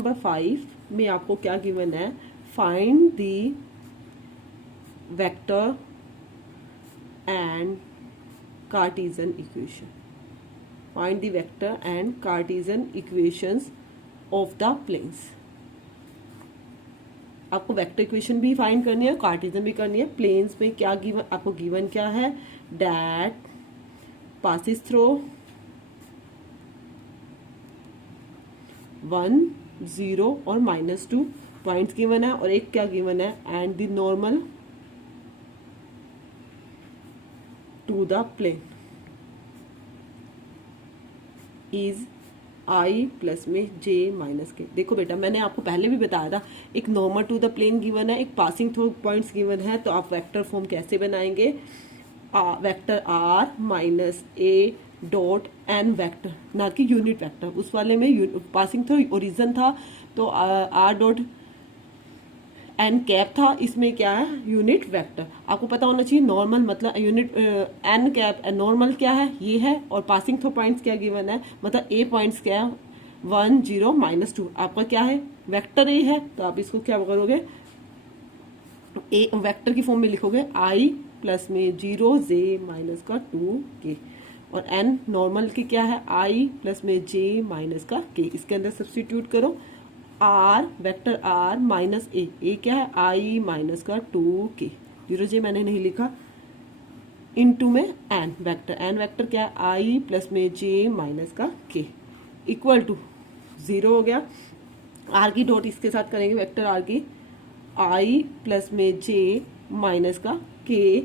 Number 5 में आपको क्या गिवन है, find the vector and Cartesian equation, find the vector and Cartesian equations of the planes. आपको vector equation भी find करनी है, कार्टेशियन भी करनी है। प्लेन्स में क्या गिवन, आपको गिवन क्या है, डैट पासिस थ्रू 1, 0 और -2 पॉइंट्स गिवन है, और एक क्या गिवन है, and the normal to the plane is i plus में जे माइनस के। देखो बेटा, मैंने आपको पहले भी बताया था, एक normal to the plane given है, एक पासिंग थ्रू पॉइंट्स गिवन है, तो आप वेक्टर फॉर्म कैसे बनाएंगे, vector r minus a dot n vector, ना कि यूनिट वेक्टर। उस वाले में पासिंग थ्रू ओरिजिन था तो आर डॉट एन कैप था, इसमें क्या है, यूनिट वेक्टर। आपको पता होना चाहिए नॉर्मल मतलब यूनिट एन कैप नॉर्मल क्या है, ये है, और पासिंग थ्रू पॉइंट्स क्या गिवन है, मतलब ए पॉइंट्स क्या है, 1, 0, -2। आपका क्या है, वेक्टर ए है, तो आप इसको क्या करोगे, ए वेक्टर की फॉर्म में लिखोगे आई प्लस में 0 जे माइनस का 2 के, और एन नॉर्मल की क्या है, आई प्लस में जे माइनस का के। इसके अंदर सब्स्टिट्यूट करो, आर वेक्टर आर माइनस ए क्या है, आई माइनस का 2 के, 0 जे मैंने नहीं लिखा, इनटू में एन वेक्टर क्या है, आई प्लस में जे माइनस का के, इक्वल टू 0 हो गया। आर की डॉट इसके साथ करेंगे, वेक्टर आर की आई प्लस में जे माइनस का के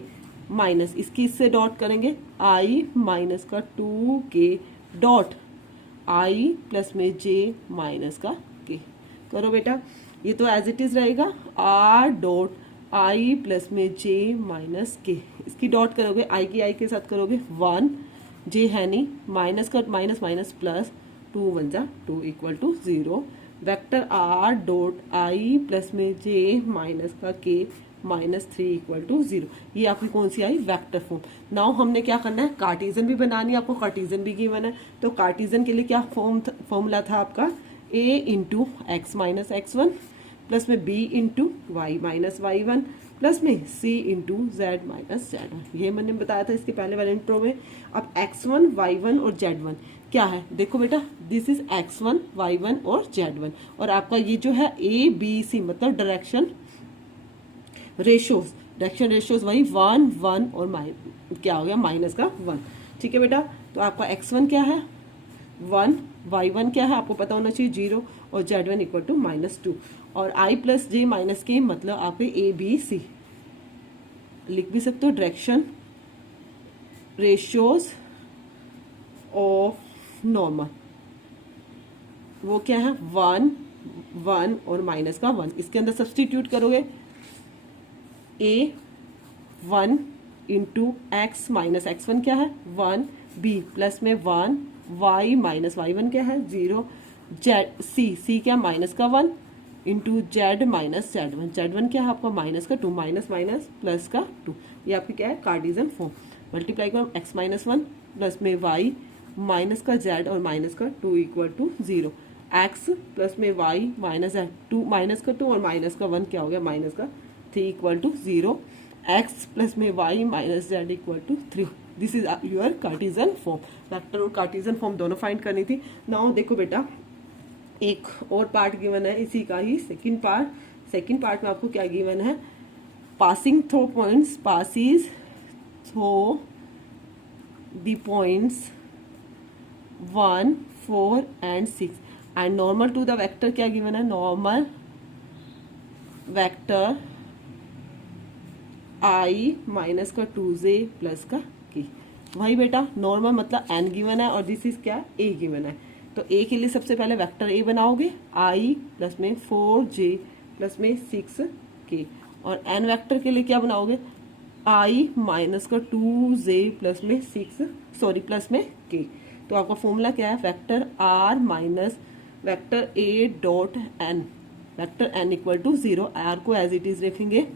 माइनस इसकी इससे डॉट करेंगे, आई माइनस का 2 के डॉट आई प्लस में जे माइनस का के। करो बेटा, ये तो एज इट इज रहेगा, आर डॉट आई प्लस में जे माइनस के, इसकी डॉट करोगे, आई की आई के साथ करोगे 1, जे है नहीं, माइनस का माइनस माइनस प्लस 2 1 जा 2 equal to 0। Vector r dot i plus में जे माइनस का के -3 इक्वल टू 0। ये आपकी कौन सी आई, वेक्टर फॉर्म। नाउ हमने क्या करना है, कार्टेशियन भी बनानी है, आपको कार्टेशियन भी गिवन है, तो कार्टेशियन के लिए क्या फॉर्मूला था आपका, a into x minus x1 plus में b into y minus y1 plus में c into z minus z1। ये मैंने बताया था इसके पहले वाले इंट्रो में। अब x1, y1 और z1 क्या है, देखो बेटा, दिस इज x1, y1 और z1, और आपका ये जो है a b c मतलब डायरेक्शन रेशियोज वही 1, 1 और क्या हो गया, माइनस का 1। ठीक है बेटा, तो आपका x1 क्या है 1, y1 क्या है आपको पता होना चाहिए 0, और z1 इक्वल टू -2, और i प्लस जे माइनस के मतलब आपके ए बी सी लिख भी सकते हो, डायरेक्शन रेशियोज ऑफ नॉर्मल, वो क्या है 1, 1 और माइनस का 1। इसके अंदर सब्स्टिट्यूट करोगे, a 1 into x minus x1 क्या है 1, b प्लस में 1, y माइनस y1 क्या है 0, z c क्या माइनस का 1 इंटू जेड माइनस z1 क्या है आपका माइनस का 2, माइनस माइनस प्लस का 2। ये आपकी क्या है, कार्टेशियन फॉर्म। मल्टीप्लाई करो x माइनस 1 प्लस में y माइनस का z और माइनस का 2 इक्वल टू 0, x प्लस में y माइनस 2 माइनस का 2 और माइनस का 1 क्या हो गया, माइनस का 3 इक्वल टू 0, x प्लस में y minus z equal to 3। This is your Cartesian form. Vector और कार्टेशियन फॉर्म दोनों फाइंड करनी थी। नाउ देखो बेटा, एक और पार्ट गिवन है इसी का ही, सेकंड पार्ट में आपको क्या गिवन है, passing through points, passes through the points 1, 4 and 6 and normal to the vector क्या गिवन है, नॉर्मल वेक्टर आई माइनस का 2j प्लस का k। वही बेटा, नॉर्मल मतलब n गिवन है और दिस इज क्या, a गिवन है, तो a के लिए सबसे पहले वेक्टर a बनाओगे, i प्लस में 4j प्लस में 6k, और n वेक्टर के लिए क्या बनाओगे, i माइनस का 2j प्लस में प्लस में k। तो आपका फॉर्मूला क्या है, vector r minus vector a dot n, vector n equal to 0, r को एज इट इज रखेंगे,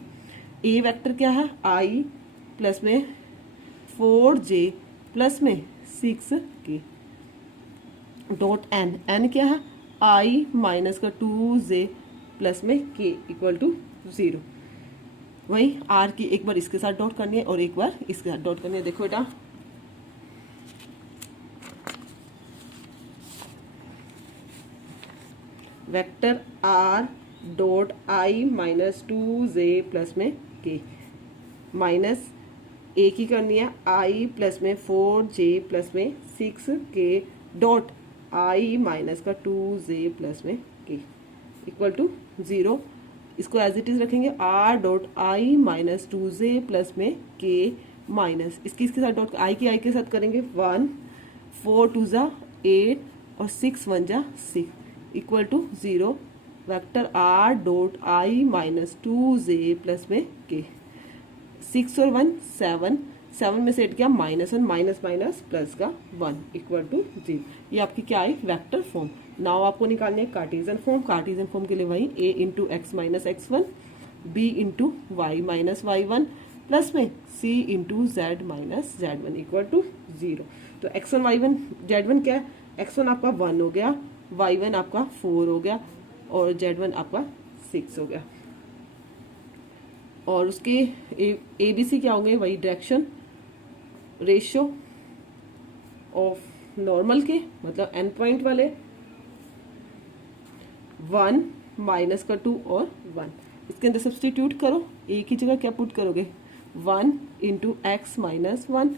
a वेक्टर क्या है i प्लस में 4j प्लस में 6k डॉट n क्या है आई माइनस का 2j प्लस में k इक्वल टू 0। वही r की एक बार इसके साथ डॉट करनी है और एक बार इसके साथ डॉट करनी है। देखो बेटा vector r dot i minus 2j plus में k माइनस ए की करनी है i प्लस में 4j प्लस में 6k डॉट i माइनस का 2j प्लस में k इक्वल टू 0। इसको एज इट इज रखेंगे r dot i minus 2j plus में k माइनस इसके साथ डॉट i के साथ करेंगे 1 4 2 जा 8 और 6 1 जा 6 equal to 0। Vector r dot i minus 2j plus में k 6 और 1 7 7 में से 8 गया -1 माइनस माइनस प्लस का 1 इक्वल टू 0। ये आपकी क्या आई वेक्टर फॉर्म। नाउ आपको निकालने है कार्टेशियन फॉर्म। कार्टेशियन फॉर्म के लिए वही a into x minus x1 b into y minus y1 plus में c into z minus z1 equal to 0। तो x1 y1 z1 क्या है, x1 आपका 1 हो गया, y1 आपका 4 हो गया और z1 आपका 6 हो गया। और उसके ए बी सी क्या होंगे, वही डायरेक्शन, रेशियो ऑफ नॉर्मल के मतलब एंड पॉइंट वाले 1 माइनस का 2 और 1 इसके अंदर सब्सटीट्यूट करो। ए की जगह क्या पुट करोगे 1 into x minus 1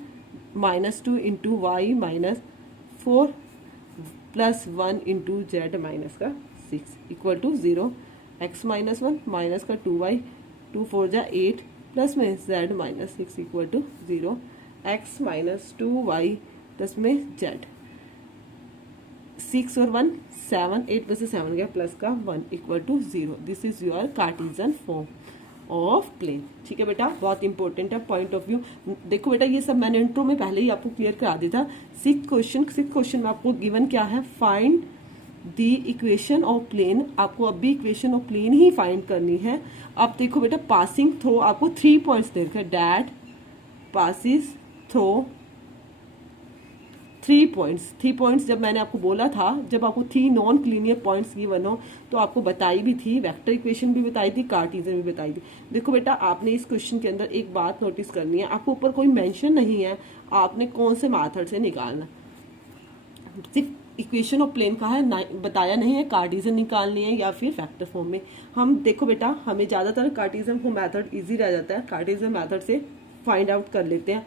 minus 2 into y minus 4 plus 1 into z minus का 6 equal to 0। X minus 1 minus का 2y 2 4 जा 8 प्लस में z minus 6 equal to 0। X minus 2y plus में z 6 और 1 7 8 में से 7 गया प्लस का 1 equal to 0। This is your Cartesian form of plane. ठीक है बेटा, बहुत इंपॉर्टेंट है पॉइंट ऑफ व्यू। देखो बेटा ये सब मैंने इंट्रो में पहले ही आपको क्लियर करा दिया था। सिक्स क्वेश्चन में आपको गिवन क्या है, find the equation of plane. आपको अब भी इक्वेशन ऑफ प्लेन ही फाइंड करनी है। अब देखो बेटा पासिंग थ्रो आपको 3 पॉइंट्स दे रखा है, that passes throw 3 points. 3 points जब मैंने आपको बोला था, जब आपको 3 नॉन क्लीनियर पॉइंट्स गिवन हो तो आपको बताई भी थी, वेक्टर इक्वेशन भी बताई थी, कार्टेशियन भी बताई थी। देखो बेटा आपने इस क्वेश्चन के अंदर एक बात नोटिस करनी है, आपको ऊपर कोई मेंशन नहीं है आपने कौन से मेथड से निकालना। सिर्फ इक्वेशन ऑफ प्लेन का है, बताया नहीं है कार्टेशियन निकालनी है या फिर वेक्टर फॉर्म में। हम देखो बेटा हमें ज़्यादातर कार्टेशियन फॉर्म मेथड ईजी रह जाता है, कार्टेशियन मेथड से फाइंड आउट कर लेते हैं।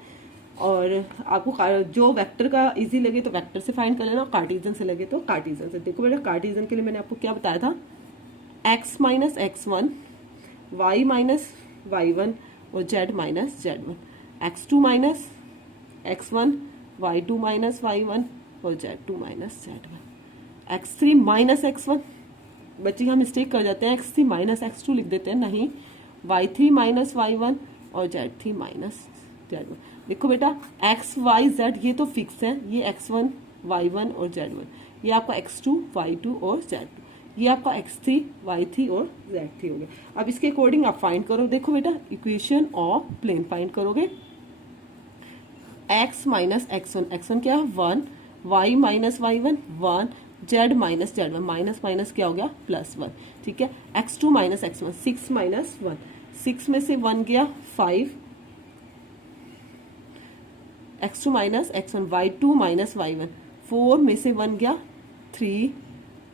और आपको जो वेक्टर का इजी लगे तो वेक्टर से फाइंड कर लेना, कार्टेशियन से लगे तो कार्टेशियन से। देखो बेटा कार्टेशियन के लिए मैंने आपको क्या बताया था, x minus x1 y minus y1 और z minus z1, x2 minus x1 y2 minus y1 और z2 minus z1, x3 minus x1। बच्चे हम मिस्टेक कर जाते हैं, x3 माइनस x2 लिख देते हैं, नहीं y3 माइनस y1 और z3 माइनस z1। देखो बेटा x y z ये तो फिक्स है, ये x1 y1 और z1, ये आपका x2 y2 और z2, ये आपका x3 y3 और z3 हो गया। अब इसके अकॉर्डिंग आप फाइंड करो। देखो बेटा इक्वेशन ऑफ प्लेन फाइंड करोगे, x माइनस x1, x1 क्या है 1, y minus y1 1, z minus z1, minus minus क्या हो गया प्लस 1। ठीक है, x2 माइनस x1 6 माइनस 1, 6 में से 1 गया 5, x2 minus x1 y2 minus y1, 4 में से 1 गया 3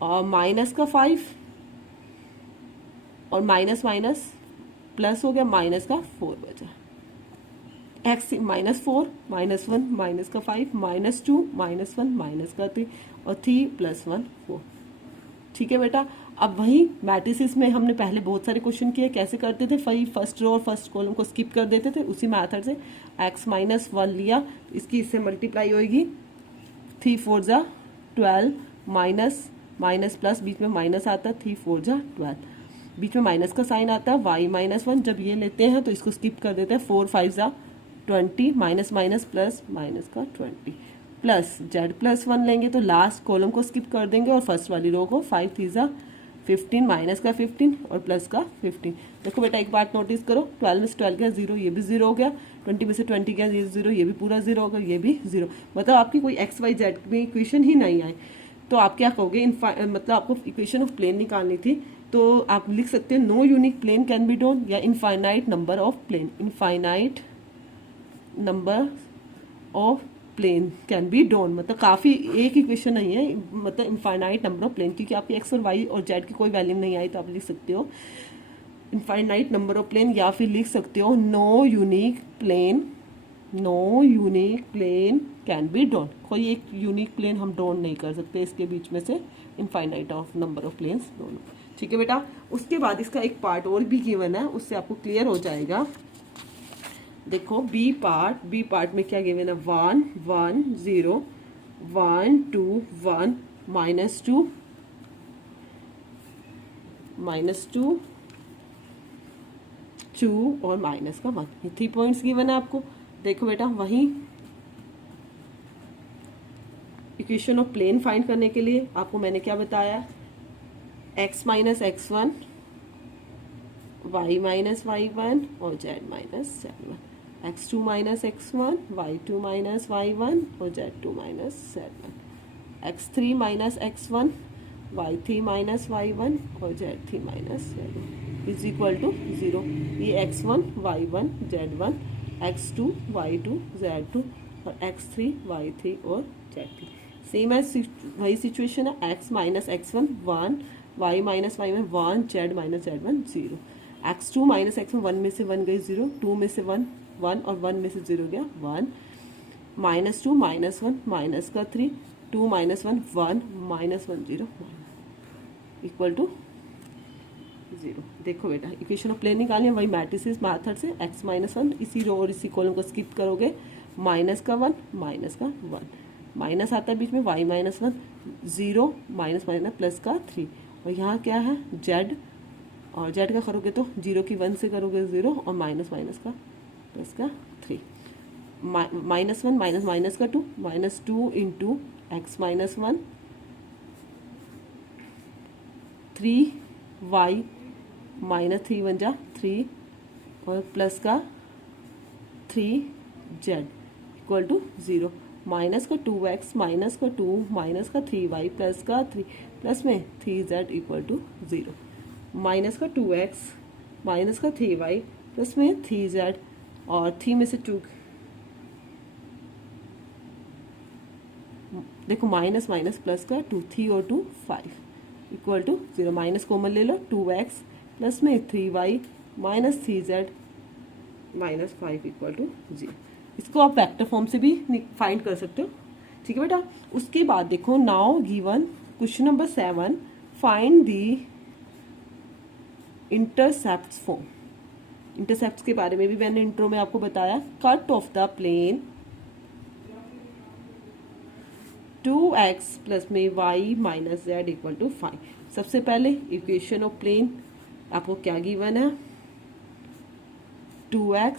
और माइनस का 5 और माइनस माइनस प्लस हो गया, माइनस का 4 बचा, x माइनस 4 माइनस 1 माइनस का 5 माइनस 2 माइनस 1 माइनस का 3 और 3 प्लस 1 4। ठीक है बेटा, अब वही मैट्रिसेस में हमने पहले बहुत सारे क्वेश्चन किए, कैसे करते थे, फर्स्ट रो और फर्स्ट कॉलम को स्किप कर देते थे, उसी मेथड से x माइनस 1 लिया, इसकी इससे मल्टीप्लाई होगी 3 4 जा 12 माइनस माइनस प्लस बीच में माइनस आता है, 3 4 जा 12 बीच में माइनस का साइन आता है, y माइनस 1 जब ये लेते हैं तो इसको स्किप कर देते हैं, 4 5 जा 20 माइनस माइनस प्लस माइनस का 20 प्लस z प्लस 1 लेंगे तो लास्ट कॉलम को स्किप कर देंगे और फर्स्ट वाली रो को 5 3 जा 15 माइनस का 15 और प्लस का 15। देखो बेटा एक बात नोटिस करो, 12 में से 12 गया 0, ये भी 0 हो गया, 20 में से 20 गया 0, ये भी पूरा 0 होगा, ये भी 0। मतलब आपकी कोई x y z में इक्वेशन ही नहीं आए। तो आप क्या कहोगे, मतलब आपको इक्वेशन ऑफ प्लेन निकालनी थी, तो आप लिख सकते हैं no unique plane can be drawn, या infinite number of plane, infinite number of plane can be drawn, मतलब काफ़ी एक इक्वेशन नहीं है, मतलब इनफाइनाइट नंबर ऑफ प्लेन, क्योंकि आपकी एक्स और वाई और जेड की कोई वैल्यू नहीं आई, तो आप लिख सकते हो इनफाइनाइट नंबर ऑफ प्लेन, या फिर लिख सकते हो no unique plane, no unique plane can be drawn, कोई एक यूनिक प्लेन हम ड्रॉन नहीं कर सकते इसके बीच में से infinite of number of planes दोनों। ठीक है बेटा, उसके बाद इसका एक पार्ट और भी गिवन है, उससे आपको क्लियर हो जाएगा। देखो बी पार्ट में क्या गिवन है, 1 1 0 1 2 1 -2 -2 और माइनस का 1, ये 3 पॉइंट्स गिवन है आपको। देखो बेटा, वहीं इक्वेशन ऑफ प्लेन फाइंड करने के लिए आपको मैंने क्या बताया, x minus x1, y minus y1 और z minus z1, x2 minus x1, y2 minus y1 और z2 minus z1, x3 minus x1, y3 minus y1 और z3 minus z1 is equal to 0। ये x1 y1 z1, x2 y2 z2 और x3 y3 और z3, same है, वही situation है, x minus x1 1, y minus y1 1, z minus z1 0, x2 minus x1 1 में से 1 गई 0, 2 में से 1 1 और 1 में से 0 गया 1, -2 -1 माइनस का 3, 2 -1 1 -1 0 इक्वल टू 0। देखो बेटा, इक्वेशन ऑफ प्लेन निकालनी है, वही मैट्रिसेस मेथड से, x -1 इसी रो और इसी कॉलम को स्किप करोगे, माइनस का 1 माइनस का 1, माइनस आता है बीच में, y -1 0 माइनस माइनस प्लस का 3, और यहाँ क्या है z, और z का करोगे तो 0 की 1 से करोगे 0 और माइनस माइनस का प्लस का 3, -1 माइनस माइनस का 2, -2 इंटू x -1 3y -3 बन जा 3 और प्लस का 3z इक्वल टू 0, माइनस का 2x माइनस का 2 माइनस का 3y प्लस का 3 प्लस में 3z इक्वल टू 0, माइनस का 2x माइनस का 3y प्लस में 3z और 3 में से 2, देखो माइनस माइनस प्लस का 2, 3 और 2 5 इक्वल टू 0, माइनस कॉमन ले लो, 2x प्लस में 3y minus 3z minus 5 equal to 0। इसको आप वेक्टर फॉर्म से भी फाइंड कर सकते हो। ठीक है बेटा, उसके बाद देखो now given question number 7, find the intercepts form. Intercepts के बारे में भी मैंने इंट्रो में आपको बताया, cut off the plane 2x plus में y minus z equal to 5। सबसे पहले इक्वेशन ऑफ प्लेन आपको क्या गिवन है, 2x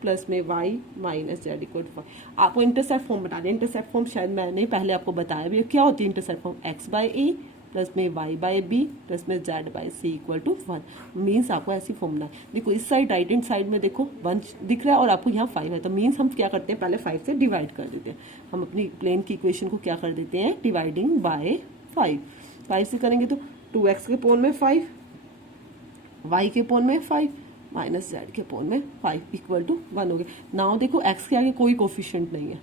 प्लस में y minus z equal to 5। आपको इंटरसेप्ट फॉर्म बता दें, इंटरसेप्ट फॉर्म शायद मैंने पहले आपको बताया भी, क्या होती है intercept form, x by a plus में y बाई बी प्लस में z by c equal to 1। Means आपको ऐसी फॉर्मूला है, देखो इस साइड राइट हैंड साइड में देखो 1 दिख रहा है और आपको यहाँ 5 है, तो मीन्स हम क्या करते हैं, पहले 5 से डिवाइड कर देते हैं। हम अपनी प्लेन की इक्वेशन को क्या कर देते हैं, डिवाइडिंग बाय 5 से करेंगे तो 2x के पोल में 5, y के पोल में 5 माइनस z के पोल में 5 इक्वल टू 1 हो गया। नाउ देखो x के आगे कोई कोफिशिएंट नहीं है,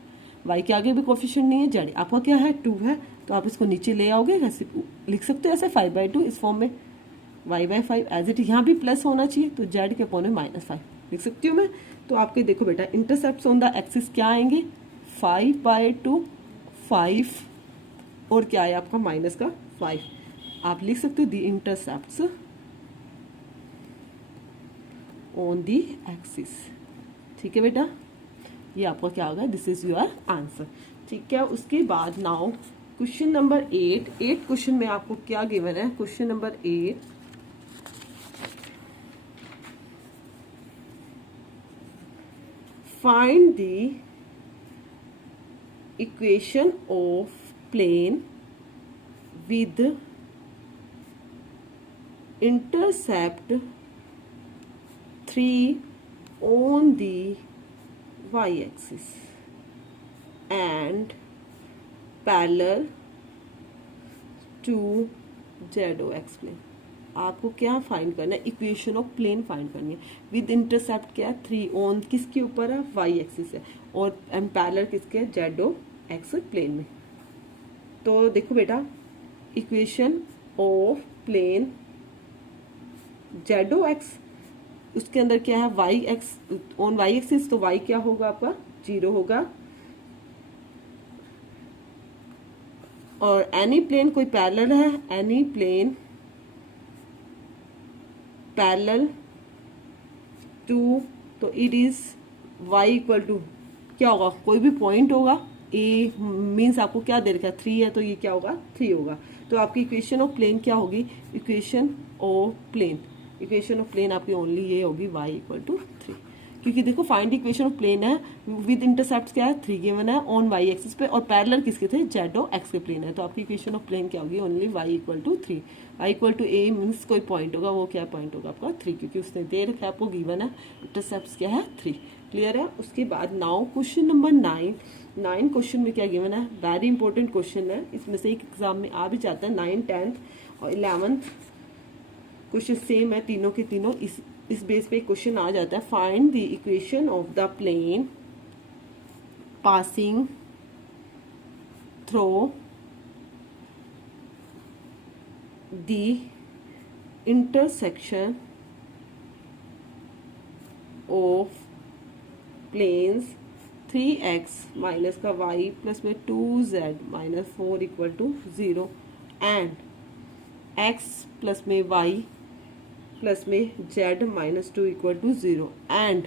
y के आगे भी कोफिशिएंट नहीं है, z आपका क्या है 2 है, तो आप इसको नीचे ले आओगे, ऐसे लिख सकते हो ऐसे 5/2 इस फॉर्म में, y/5 एज इट, यहाँ भी प्लस होना चाहिए, तो z के पोल में -5 लिख सकती हूँ मैं। तो आपके देखो बेटा इंटरसेप्ट ऑन द एक्सिस क्या आएंगे, 5/2 5 और क्या है आपका माइनस का 5। आप लिख सकते हो the intercepts on the axis. ठीक है बेटा, ये आपका क्या होगा, दिस इज योर आंसर। ठीक है, उसके बाद नाउ क्वेश्चन नंबर 8 क्वेश्चन में आपको क्या गिवन है, question number 8 find the equation of plane with intercept 3 on the y-axis and parallel to z o x plane. आपको क्या फाइंड करना है, इक्वेशन ऑफ प्लेन फाइंड करनी है। विद इंटरसेप्ट क्या है 3 ऑन किसके ऊपर है, वाई एक्सिस है, और एम पैरेलल किसके है, जेड ओ एक्स प्लेन में। तो देखो बेटा, equation of plane z o x, उसके अंदर क्या है y x, on y axis, तो वाई क्या होगा आपका 0 होगा। और एनी प्लेन कोई पैरेलल है, एनी प्लेन पैरेलल टू, तो it is y equal to क्या होगा, कोई भी पॉइंट होगा, ए मीन्स आपको क्या दे रखा है 3 है, तो ये क्या होगा 3 होगा। तो आपकी इक्वेशन ऑफ प्लेन क्या होगी, equation of plane, equation of plane आपकी ओनली ये होगी y इक्वल टू 3, क्योंकि देखो फाइंड इक्वेशन ऑफ प्लेन है, विद इंटरसेप्ट क्या है 3 गिवन है ऑन y एक्सिस पे, और पैरेलल किसके थे, जेड ओ एक्स के प्लेन है। तो आपकी इक्वेशन ऑफ प्लेन क्या होगी, only y equal to 3, y equal to a means कोई पॉइंट होगा, वो क्या पॉइंट होगा आपका 3, क्योंकि उसने दे रखा है आपको गिवन है, इंटरसेप्ट क्या है 3। क्लियर है। उसके बाद नाउ क्वेश्चन नंबर 9 क्वेश्चन में क्या गिवन है, वेरी इंपॉर्टेंट क्वेश्चन है, इसमें से एक एग्जाम में आ भी जाता है, 9th 10th और 11th क्वेश्चन सेम है तीनों के तीनों। इस बेस पे क्वेश्चन आ जाता है, find the equation of the plane passing through the intersection of planes 3x minus का y प्लस में 2z minus 4 equal to 0 and x plus में y प्लस में z minus 2 equal to 0 and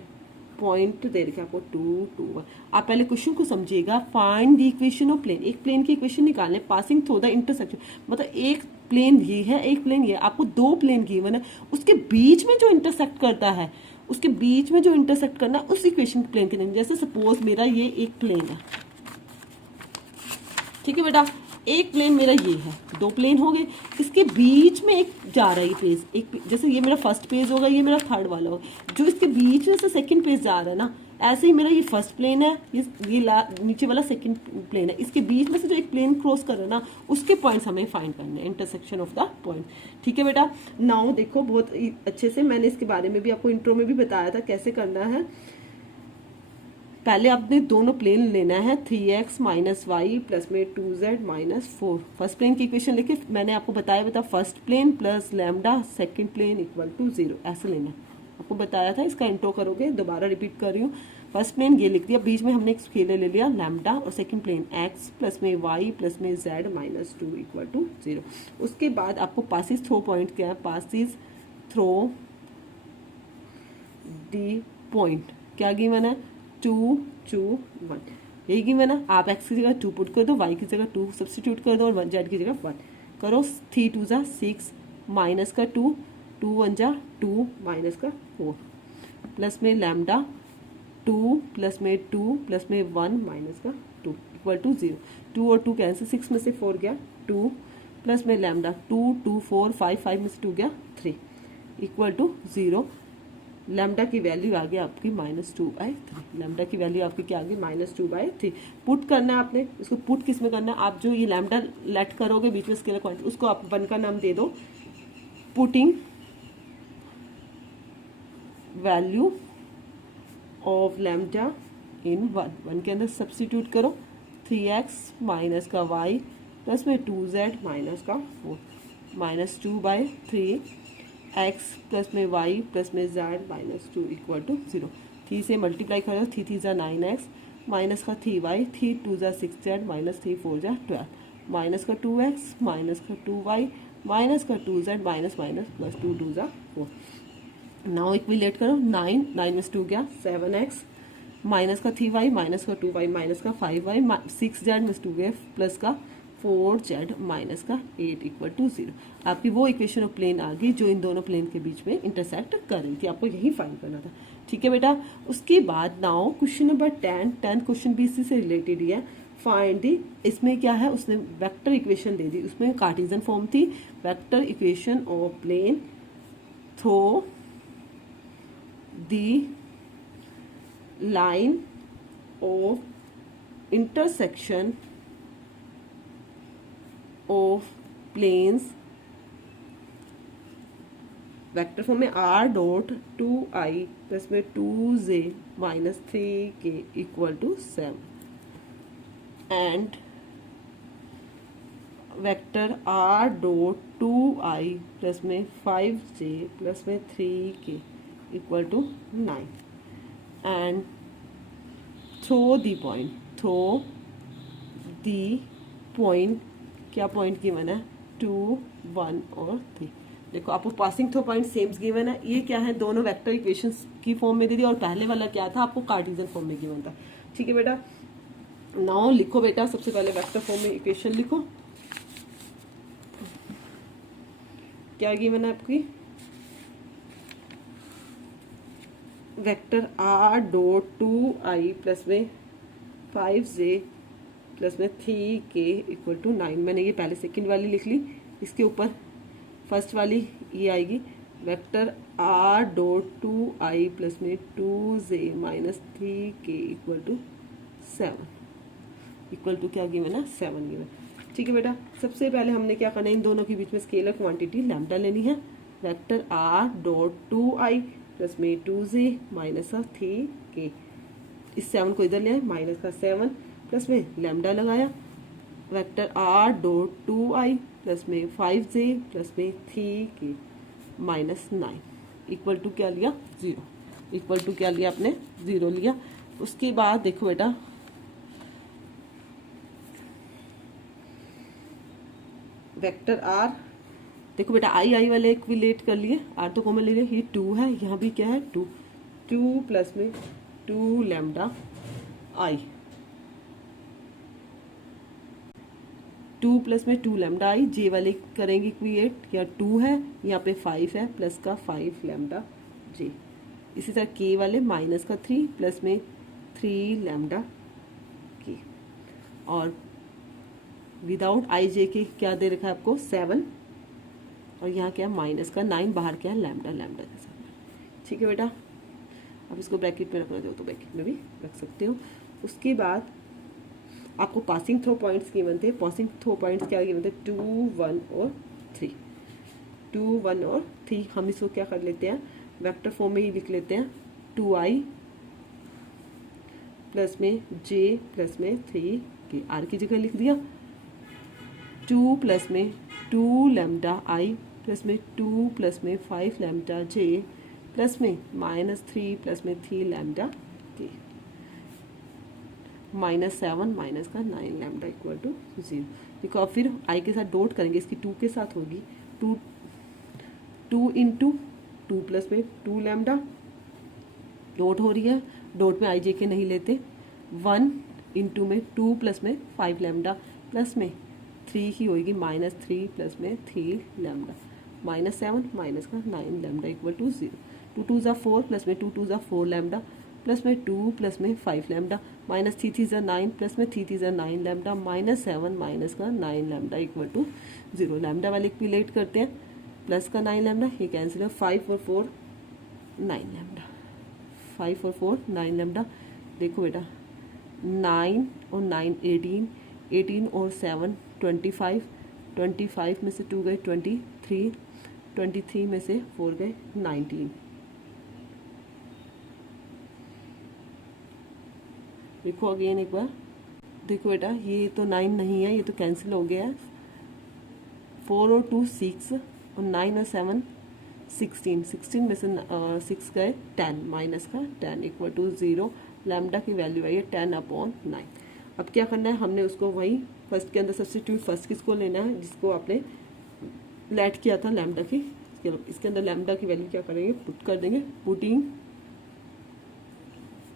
point दे रखे आपको 2 2 1। आप पहले question को समझिएगा, find the equation of plane, एक प्लेन की इक्वेशन निकालने, पासिंग थ्रू द इंटरसेक्शन, मतलब एक प्लेन ये है, एक प्लेन ये है, आपको 2 प्लेन गिवन है, उसके बीच में जो इंटरसेक्ट करता है, उसके बीच में जो इंटरसेक्ट करना है उस इक्वेशन के प्लेन के नेम। जैसे सपोज मेरा ये एक प्लेन है, ठीक है बेटा, एक प्लेन मेरा ये है, 2 प्लेन हो गए, इसके बीच में एक जा रहा है ये पेज, एक जैसे ये मेरा फर्स्ट पेज होगा, ये मेरा थर्ड वाला होगा, जो इसके बीच में से सेकंड पेज जा रहा है ना, ऐसे ही मेरा ये फर्स्ट प्लेन है, ये नीचे वाला सेकंड प्लेन है, इसके बीच में से जो एक प्लेन क्रॉस कर रहा है ना, उसके पॉइंट्स हमें फाइंड करने हैं, इंटरसेक्शन ऑफ द पॉइंट। ठीक है बेटा। नाउ देखो बहुत अच्छे से मैंने इसके बारे में भी आपको इंट्रो में भी बताया था कैसे करना है। पहले आपने दोनों प्लेन लेना है, 3x माइनस वाई प्लस में 2z माइनस 4। फर्स्ट प्लेन की इक्वेशन लेके मैंने आपको बताया first plane plus lambda second plane equal to 0, ऐसे लेना आपको बताया था। इसका इंट्रो करोगे, दोबारा रिपीट कर रही हूँ। फर्स्ट प्लेन ये लिख दिया, बीच में हमने एक स्केलर ले लिया लैम्डा, और सेकंड प्लेन x प्लस में y प्लस में z माइनस 2 इक्वल टू 0। उसके बाद आपको पासिस थ्रो पॉइंट क्या है, पासिस थ्रो दी पॉइंट क्या गिवन है 2 2 1, यही गिवन है। आप x की जगह 2 पुट कर दो, y की जगह 2 सब्सटीट्यूट कर दो, और z की जगह 1 करो। 3 2 जा 6 माइनस का 2 2 1 जा 2 माइनस का 4 प्लस में लैम्डा 2 प्लस में 2 प्लस में 1 माइनस का 2 इक्वल टू 0। 2 और 2 कैंसिल, 6 में से 4 गया 2 प्लस में लैम्डा 2 2 4 5 5 में से 2 गया 3 इक्वल टू 0। लैम्डा की वैल्यू आ गई आपकी -2/3। लैम्डा की वैल्यू आपकी क्या आ गई -2/3। पुट करना है आपने, इसको पुट किस में करना है, आप जो ये लैम्डा लेट करोगे बीच में स्केलर क्वांटिटी, उसको आप 1 का नाम दे दो। पुटिंग वैल्यू ऑफ लैम्डा इन 1 के अंदर सब्सटीट्यूट करो। 3x माइनस का y प्लस में 2z माइनस का 4 -2/3 x प्लस में y प्लस में z माइनस 2 इक्वल टू 0। 3 से मल्टीप्लाई करो, 3 3 जा 9x माइनस का 3y 3 2 जा 6z माइनस 3 4 जा 12 माइनस का 2x माइनस का 2y माइनस का 2z माइनस माइनस प्लस 2 2 जा 4। नाउ इक्विलेट करो, 9 9 में 2 गया 7x माइनस का 3y माइनस का 2y माइनस का 5y 6z में 2 गया प्लस का 4z माइनस का 8 इक्वल टू 0। आपकी वो इक्वेशन ऑफ प्लेन आ गई जो इन दोनों प्लेन के बीच में इंटरसेक्ट कर रही थी, आपको यही फाइंड करना था। ठीक है बेटा। उसके बाद नाउ क्वेश्चन नंबर 10 क्वेश्चन भी इसी से रिलेटेड ही है। फाइंड दी, इसमें क्या है, उसने वेक्टर इक्वेशन दे दी, उसमें कार्टेशियन फॉर्म थी, vector equation of plane through the line of intersection of planes vector form में आर डॉट 2i प्लस में 2j minus 3k equal to 7 and vector r dot 2i plus में 5j plus में 3k equal to 9 and through the point क्या point given है 2, 1 और 3। देखो आपको passing through point same given है। ये क्या है, दोनों वेक्टर इक्वेशंस की फॉर्म में दे दिया और पहले वाला क्या था, आपको कार्टेशियन फॉर्म में गिवन था। ठीक है बेटा, नाउ लिखो बेटा, सबसे पहले वेक्टर फॉर्म में इक्वेशन लिखो। क्या गिवन है आपकी, vector r dot 2i plus में 5j प्लस में 3k इक्वल टू 9। मैंने ये पहले सेकंड वाली लिख ली, इसके ऊपर फर्स्ट वाली ये आएगी vector r dot 2i plus में 2j minus 3k equal to 7 equal to क्या गिवन है 7 गिवन। ठीक है बेटा, सबसे पहले हमने क्या करना है, इन दोनों के बीच में स्केलर क्वांटिटी लैम्डा लेनी है। Vector r dot 2i plus में 2j माइनस का 3k, इस 7 को इधर ले आए, माइनस का 7 प्लस में लैम्डा लगाया। Vector r dot 2i plus में 5j प्लस में 3k माइनस 9 इक्वल टू क्या लिया 0, इक्वल टू क्या लिया आपने 0 लिया। उसके बाद देखो बेटा, वेक्टर आर, देखो बेटा आई वाले एक रिलेट कर लिए, आर तो कॉमन ले लिया, ये 2 है, यहाँ भी क्या है 2 प्लस में 2 लैम्डा आई, 2 प्लस में 2 लैम्डा आई, जे वाले करेंगे क्रिएट, या 2 है यहाँ पे 5 है प्लस का 5 लैम्डा जे। इसी तरह के वाले माइनस का 3 प्लस में 3 लैम्डा के, और विदाउट आई जे के क्या दे रखा है आपको 7, और यहाँ क्या माइनस का 9, बाहर क्या है लैम्डा के साथ। ठीक है बेटा, अब इसको ब्रैकेट में रखना चाहो तो ब्रैकेट में भी रख सकते हो। उसके बाद आपको पासिंग थ्रो पॉइंट्स गिवन थे, पासिंग थ्रो पॉइंट्स क्या गिवन थे 2, 1 और 3, 2, 1 और 3। हम इसको क्या कर लेते हैं, वेक्टर फॉर्म में ही लिख लेते हैं, 2i प्लस में j प्लस में 3k, आर की जगह लिख दिया। 2 प्लस में 2 लैम्डा आई प्लस में 2 प्लस में 5 लैम्डा जे प्लस में माइनस 3 प्लस में 3 लैम्डा के, माइनस 7 माइनस का 9 लैम्डा इक्वल टू 0। देखो अब फिर आई के साथ डॉट करेंगे, इसकी 2 के साथ होगी 2 इंटू 2 प्लस में 2 लैम्डा, डॉट हो रही है, डॉट में आई जे के नहीं लेते, 1 इंटू में 2 प्लस में 5 लैम्डा प्लस में 3 की होगी माइनस 3 प्लस में 3 लैम्डा, माइनस 7 माइनस का 9 लैम्डा इक्वल टू 0। 2 2 ज़ा 4 प्लस में 2 2 ज़ा 4 लैम्डा प्लस में 2 प्लस में 5 लैम्डा, माइनस 3 3 ज़ा 9 प्लस में 3 3 ज़ा 9 लैम्डा, माइनस 7 माइनस का 9 लैम्डा इक्वल टू 0। लैम्डा वाले को रिलेट करते हैं, प्लस का 9 लैम्डा, ये कैंसिल है, 5 और 4 9 लैम्डा, 5 और 4 9 लैम्डा। देखो बेटा 9 और 9 18, 18 और 7 25, 25 में से 2 गए 23, 23 में से 4 गए 19। देखो अगेन एक बार, देखो बेटा ये तो 9 नहीं है, ये तो कैंसिल हो गया है, 4 और 2 6 और 9 और 7 16, 16 में से 6 गए 10, माइनस का 10 इक्वल टू 0। लैम्डा की वैल्यू आई है 10/9। अब क्या करना है, हमने उसको वही फर्स्ट के अंदर सब्स्टिट्यूट, फर्स्ट किसको लेना है जिसको आपने लेट किया था लैम्डा की, इसके अंदर लैम्डा की वैल्यू क्या करेंगे, पुट कर देंगे, पुटिंग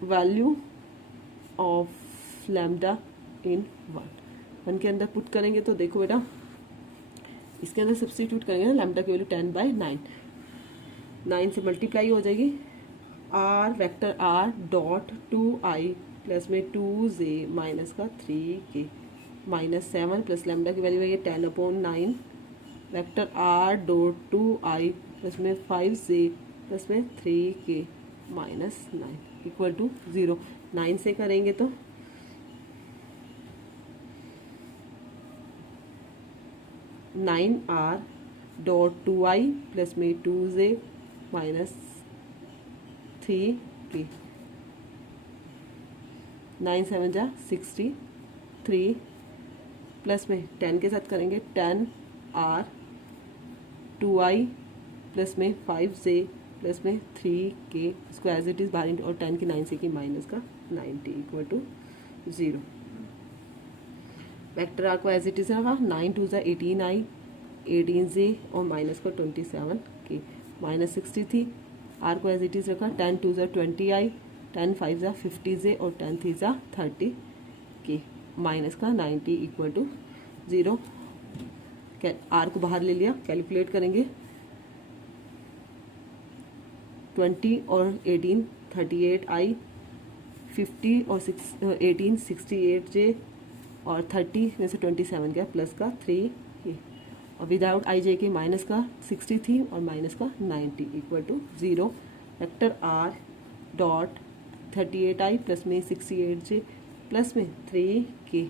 वैल्यू ऑफ लैम्डा इन 1 के अंदर पुट करेंगे तो देखो बेटा इसके अंदर सब्स्टिट्यूट करेंगे ना, लैम्डा की वैल्यू 10/9, 9 से मल्टीप्लाई हो जाएगी, r vector r dot 2i plus में 2j माइनस का 3k माइनस 7 प्लस लैम्डा की वैल्यू है ये 10/9, vector r dot 2i plus में 5j प्लस में 3k माइनस 9 इक्वल टू 0। 9 से करेंगे तो 9r डॉट 2i प्लस में 2j माइनस 3k, 9 7 जा 63 प्लस में 10 के साथ करेंगे 10r 2i प्लस में 5j प्लस में 3k, इसको एज इट इज़ बाहर और 10 की 9 से की माइनस का 90 इक्वल टू 0। वेक्टर आर को एज इट इज़ रखा 9 2 जा 18i 18j और माइनस का 27k माइनस 63, आर को एज इट इज़ रखा 10 2 जा 20i 10 5 जा 50j और 10 3 जा 30k माइनस का 90 इक्वल टू 0। आर को बाहर ले लिया, कैलकुलेट करेंगे 20 और 18 38i 50 और 18 68j और 30 में से 27 गया प्लस का 3 और विदाउट आई जे के माइनस का 63 और माइनस का 90 equal to 0। Vector r dot 38i plus में 68j प्लस में 3k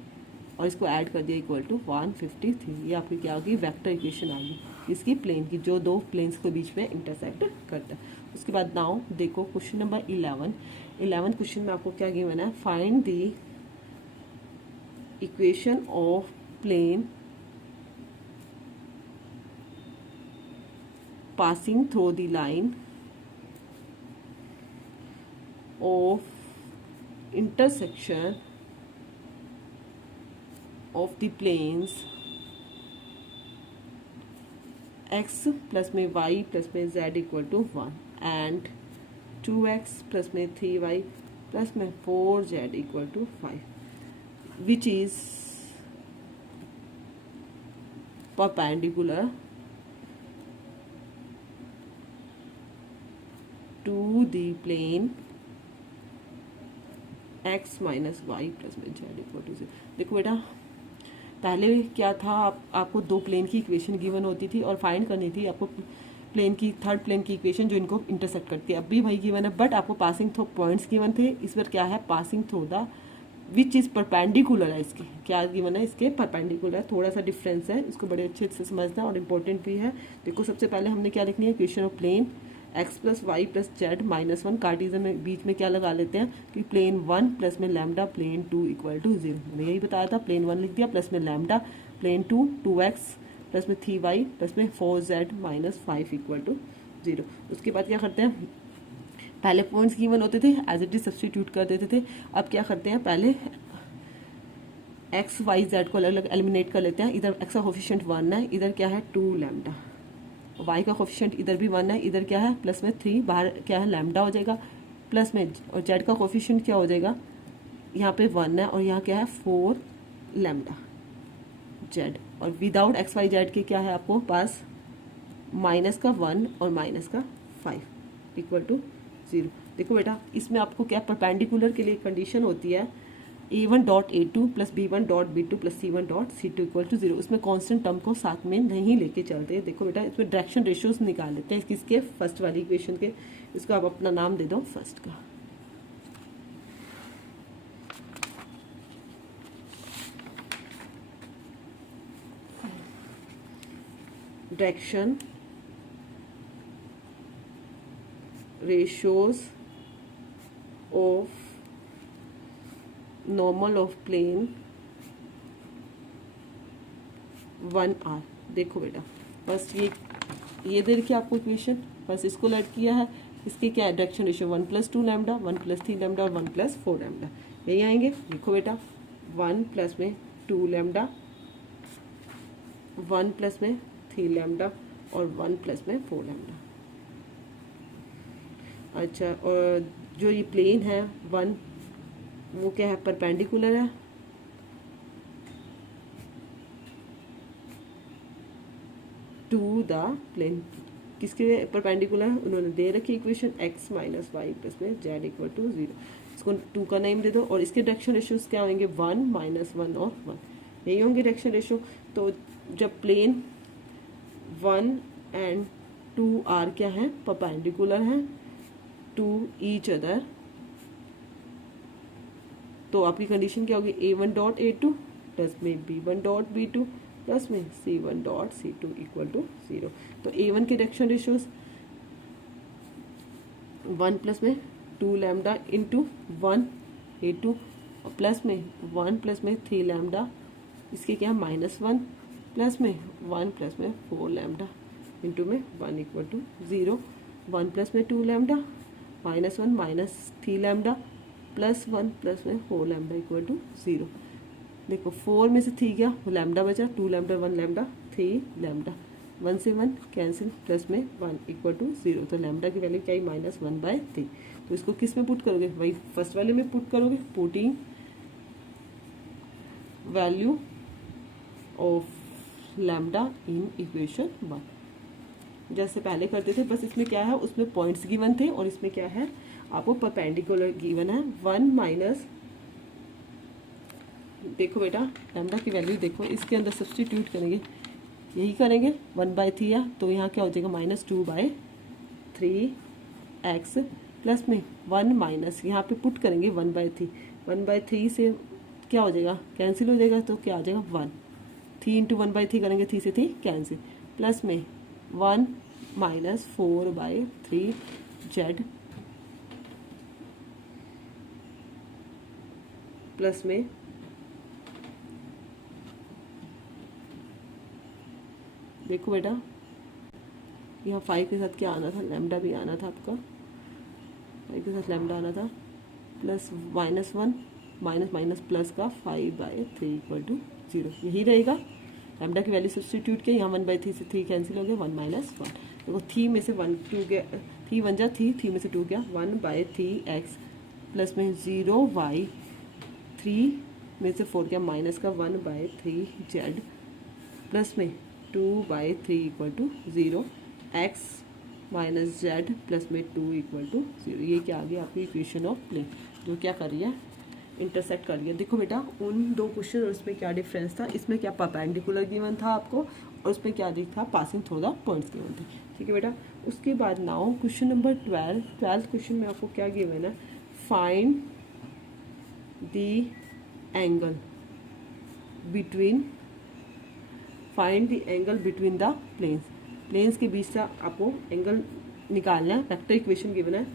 और इसको ऐड कर दिया इक्वल टू 153। ये आपकी क्या होगी, वेक्टर इक्वेशन आ गई इसकी प्लेन की, जो दो प्लेन्स के बीच में इंटरसेक्ट करता है। उसके बाद नाउ देखो क्वेश्चन नंबर 11 क्वेश्चन में आपको क्या गिवन है, find the equation of plane passing through the line of intersection of the planes x plus में y प्लस में z equal to 1 and 2x plus में 3y प्लस में 4z equal to 5 which is perpendicular to the plane x minus y plus में z equal to 0। देखो बेटा पहले क्या था, आपको दो प्लेन की इक्वेशन गिवन होती थी और फाइंड करनी थी आपको प्लेन की थर्ड प्लेन की इक्वेशन जो इनको इंटरसेक्ट करती है। अब भी वही गिवन है बट आपको पासिंग थ्रू पॉइंट्स गिवन थे, इस बार क्या है passing through the which is perpendicular है, इसके क्या गिवन है, इसके परपेंडिकुलर, थोड़ा सा डिफरेंस है, इसको बड़े अच्छे से समझना और इम्पोर्टेंट भी है। देखो सबसे पहले हमने क्या लिखनी है, equation of plane x plus y plus z minus 1, Cartesian में बीच में क्या लगा लेते हैं कि प्लेन 1 प्लस में लैम्डा प्लेन 2 इक्वल टू 0। मैंने यही बताया था, प्लेन 1 लिख दिया प्लस में लैम्डा प्लेन 2 2x प्लस में 3y प्लस में 4z माइनस 5 इक्वल टू 0। उसके बाद क्या करते हैं, पहले पॉइंट्स गिवन होते थे एज इट इज सब्सटीट्यूट कर देते थे। अब क्या करते हैं, पहले x y z को अलग अलग एलिमिनेट कर लेते हैं। इधर x का कोफिशिएंट 1 है, इधर क्या है 2 लैम्डा, y का कोफिशिएंट इधर भी 1 है, इधर क्या है प्लस में 3, बाहर क्या है लैम्डा हो जाएगा प्लस में, और z का कोफिशिएंट क्या हो जाएगा, यहाँ पे 1 है और यहाँ क्या है 4 लैम्डा z, और विदाउट एक्स वाई जेड के क्या है आपको पास माइनस का 1 और माइनस का 5 इक्वल टू 0। देखो बेटा इसमें आपको क्या परपेंडिकुलर के लिए कंडीशन होती है a1 dot a2 plus b1 dot b2 plus c1 dot c2 equal to 0। उसमें कांस्टेंट टर्म को साथ में नहीं लेके चलते। देखो बेटा इसमें डायरेक्शन रेशियोज निकाल लेते हैं किसके, फर्स्ट वाली इक्वेशन के। इसको आप अपना नाम दे दो फर्स्ट का। Direction ratios of normal of plane 1r। देखो बेटा फर्स्ट ये दे रखी है आपको इक्वेशन, बस इसको लेट किया है, इसके क्या है direction ratio 1 plus 2 lambda 1 plus 3 lambda और 1 प्लस 4 लैम्डा, यही आएंगे। देखो बेटा 1 प्लस में 2 लैम्डा 1 प्लस में 3 लैम्डा और 1 प्लस में 4 लैम्डा। अच्छा, और जो ये प्लेन है 1 वो क्या है परपेंडिकुलर है टू द प्लेन, किसके परपेंडिकुलर है उन्होंने दे रखी equation x minus y plus में z इक्वल टू 0। इसको 2 का नेम दे दो और इसके डायरेक्शन रेशियोज क्या होंगे 1 माइनस 1 और 1, यही होंगे डायरेक्शन रेशियो। तो जब प्लेन 1 एंड 2 आर क्या है परपेंडिकुलर है टू ईच अदर, तो आपकी कंडीशन क्या होगी a1 डॉट a2 प्लस में b1 डॉट b2 प्लस में C1 dot C2 equal to 0। तो A1 के डायरेक्शन रेशियोज 1 प्लस में 2 लैम्डा इंटू 1 A2 और प्लस में 1 प्लस में 3 लैम्डा, इसके क्या -1 प्लस में 1 प्लस में 4 लैम्डा इंटू में 1 इक्वल टू 0। 1 प्लस में 2 lambda -1 minus 3 lambda plus 1 plus में 4 लैम्डा इक्वल टू 0। देखो 4 में से 3 गया, लैम्डा बचा, 2 लैम्डा 1 लैम्डा 3 लैम्डा, 1 से 1 कैंसिल, प्लस में 1 इक्वल टू 0। तो लैम्डा की वैल्यू क्या है -1/3। तो इसको किस में पुट करोगे, वही फर्स्ट वाले में पुट करोगे, putting value of lambda in equation 1 जैसे पहले करते थे, बस इसमें क्या है, उसमें पॉइंट्स गिवन थे और इसमें क्या है आपको परपेंडिकुलर गिवन है 1 माइनस। देखो बेटा लैम्डा की वैल्यू देखो, इसके अंदर सब्सटीट्यूट करेंगे, यही करेंगे 1/3 है, तो यहाँ क्या हो जाएगा -2/3x प्लस में 1 माइनस, यहाँ पे पुट करेंगे 1/3, 1/3 से क्या हो जाएगा, कैंसिल हो जाएगा, तो क्या आ जाएगा 1, 3 इंटू 1/3 करेंगे, 3 से 3 कैंसिल, प्लस में 1 माइनस 4/3z प्लस में देखो बेटा यहाँ 5 के साथ क्या आना था, लैम्डा भी आना था आपका, 5 के साथ लैम्डा आना था, प्लस -1 माइनस माइनस प्लस का 5/3 इक्वल टू 0, यही रहेगा। लैम्डा की वैल्यू सब्सटीट्यूट किया, यहाँ 1/3 से 3 कैंसिल हो गया, 1 माइनस 1। देखो 3 में से 1 2 गया, 3 1 जा 3, 3 में से 2 गया, 1/3x प्लस में 0y, 3 में से 4 गया माइनस का 1/3z प्लस में 2/3 equal to 0, x minus z plus में 2 इक्वल टू 0। ये क्या आ गया आपकी इक्वेशन ऑफ प्लेन, जो क्या कर रही है, इंटरसेक्ट कर रही है। देखो बेटा उन दो क्वेश्चन और उसमें क्या डिफरेंस था, इसमें क्या परपेंडिकुलर गिवन था आपको और उसमें क्या दिख था, passing through the points given थे। ठीक है बेटा, उसके बाद नाउ क्वेश्चन नंबर 12 क्वेश्चन में आपको क्या गिवन है, find the angle between, find the angle between the planes, planes के बीच का आपको एंगल निकालना है। वेक्टर इक्वेशन गिवन है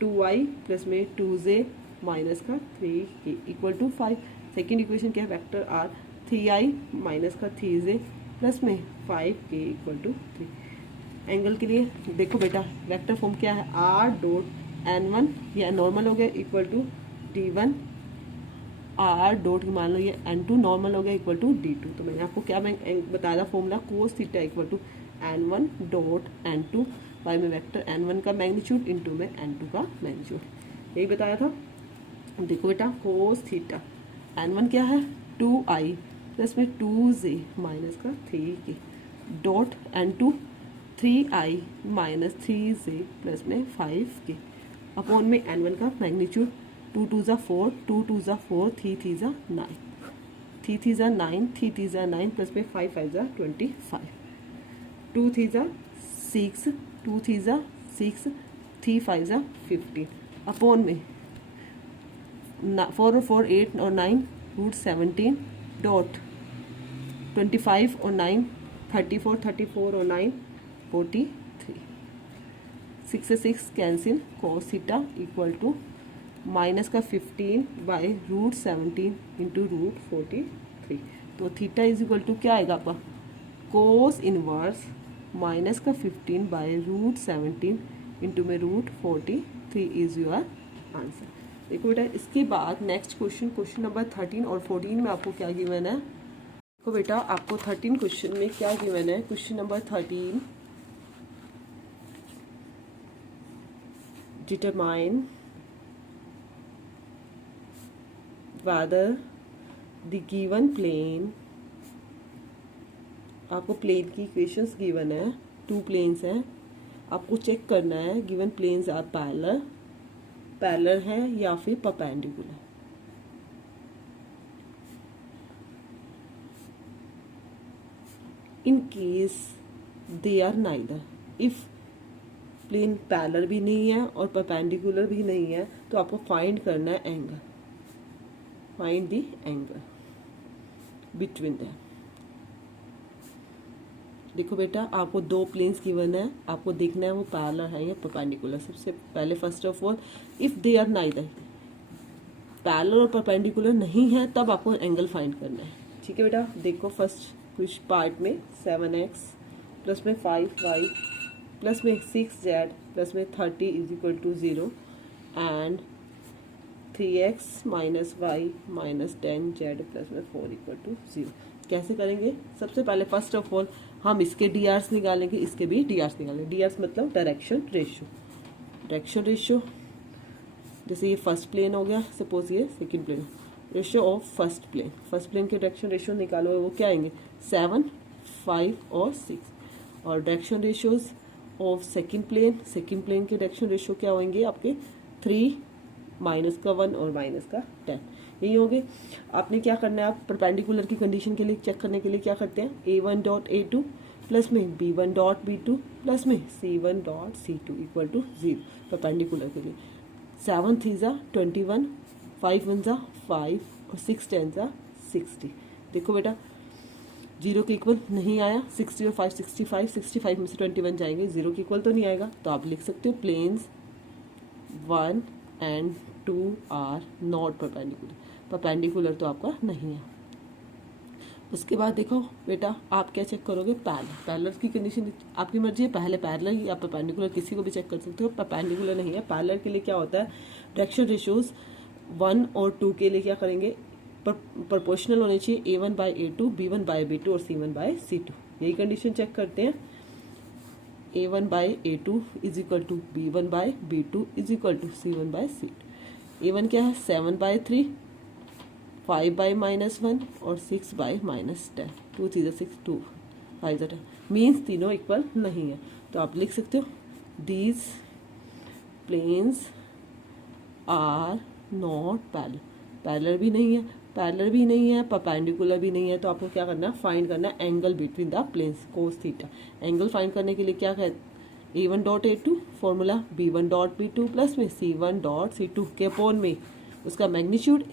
2y प्लस में 2j माइनस का 3k equal to 5। Second equation क्या है, वेक्टर r 3i माइनस का 3j प्लस में 5k इक्वल टू 3। एंगल के लिए देखो बेटा वेक्टर फॉर्म क्या है, r डॉट n1 ये नॉर्मल हो गया equal to d1, r dot मान लो ये n2 नॉर्मल हो गया इक्वल टू d2। तो मैंने आपको क्या बताया था formula, cos theta equal to n1 dot n2 by में वेक्टर n1 का मैग्नीट्यूड इंटू में n2 का मैग्नीट्यूड, यही बताया था। देखो बेटा कोस थीटा n1 क्या है 2i प्लस में 2j माइनस का 3k dot n2 3i minus 3j plus में 5k अपॉन में n1 का मैग्नीट्यूड 2 2 ज़ा 4, 2 2 ज़ा 4, 3 3 ज़ा 9, 3 3 ज़ा 9, 3 3 ज़ा 9 प्लस में 5 5 ज़ा 25, 2 3 ज़ा 6, 2 3 ज़ा 6, 3 5 ज़ा 15 अपॉन में 4 और 4 8 और 9 रूट 17 डॉट 25 और 9 34, 34 और 9 43, 6 से 6 cancel, cos theta equal to minus का 15 बाय रूट 17 इंटू रूट 43। तो थीटा इज इक्वल टू क्या आएगा आपका, कोस इनवर्स माइनस का 15 बाय रूट 17 इंटू में रूट 43 इज योर आंसर। देखो बेटा इसके बाद नेक्स्ट क्वेश्चन, क्वेश्चन नंबर 13 और 14 में आपको क्या गिवन है। देखो बेटा आपको 13 क्वेश्चन में क्या गिवन है, question number 13 determine whether the given plane, आपको प्लेन की इक्वेशंस गिवन है, 2 प्लेन्स हैं, आपको चेक करना है given planes are parallel, parallel है या फिर perpendicular. In case they are neither, if plane parallel भी नहीं है और परपेंडिकुलर भी नहीं है तो आपको फाइंड करना है angle, find the angle between them। देखो बेटा, आपको दो प्लेन्स गिवन है, आपको देखना है वो पैरेलल है या परपेंडिकुलर। सबसे पहले first of all if they are neither, parallel और परपेंडिकुलर नहीं है तब आपको एंगल फाइंड करना है। ठीक है बेटा, देखो फर्स्ट कुछ पार्ट में 7x प्लस में 5y प्लस में 6z प्लस में 30 is equal to 0 and 3x minus y minus 10z plus में 4 इक्वल टू 0। कैसे करेंगे? सबसे पहले फर्स्ट ऑफ ऑल हम इसके डी आर्स निकालेंगे, इसके भी डी आर्स निकालेंगे। डी आर्स मतलब डायरेक्शन रेशियो। डायरेक्शन रेशियो जैसे ये फर्स्ट प्लेन हो गया, सपोज ये second plane, ratio of first plane. First plane के डायरेक्शन रेशियो निकालो, वो क्या आएंगे 7, 5 और 6। और direction ratios of second plane के डायरेक्शन रेशियो क्या होंगे आपके 3, माइनस का 1 और माइनस का 10, यही होंगे। आपने क्या करना है, आप परपेंडिकुलर की कंडीशन के लिए चेक करने के लिए क्या करते हैं, a1 डॉट a2 प्लस में b1 डॉट b2 प्लस में c1 dot c2 equal to 0 perpendicular के लिए। 7 3 जा 21, 5 1 जा 5 और 6 10 जा 60। देखो बेटा 0 के इक्वल नहीं आया, 60 और 5 65, 65 में से 21 जाएंगे, 0 के इक्वल तो नहीं आएगा। तो आप लिख सकते हो planes 1 and 2 are not perpendicular. Perpendicular तो आपका नहीं है। उसके बाद देखो बेटा, आप क्या चेक करोगे, पैरेलल की कंडीशन आपकी मर्जी है, पहले पैरेलल या परपेंडिकुलर किसी को भी चेक कर सकते हो। परपेंडिकुलर नहीं है। पैरेलल के लिए क्या होता है, डायरेक्शन रेशियोज 1 और 2 के लिए क्या करेंगे, प्रोपोर्शनल होने चाहिए, a1 by a2, b1 by b2 और c1 बाई c2। यही कंडीशन चेक करते हैं। a1 by a2 is equal to b1 by b2 is equal to c1 by c2। a1 क्या है 7 बाई 3, 5 बाई -1 और 6 बाई -10। 2 3 6, 2 5 10 मीन्स तीनों equal नहीं है। तो आप लिख सकते हो these planes are not parallel. Parallel भी नहीं है, पैरेलल भी नहीं है, परपेंडिकुलर भी नहीं है। तो आपको क्या करना है, फाइंड करना है angle between the planes, cos theta. Angle find करने के लिए क्या कहते, a1 dot a2 formula b1 dot b2 plus में c1 डॉट c2 के अपोन में उसका मैग्नीट्यूड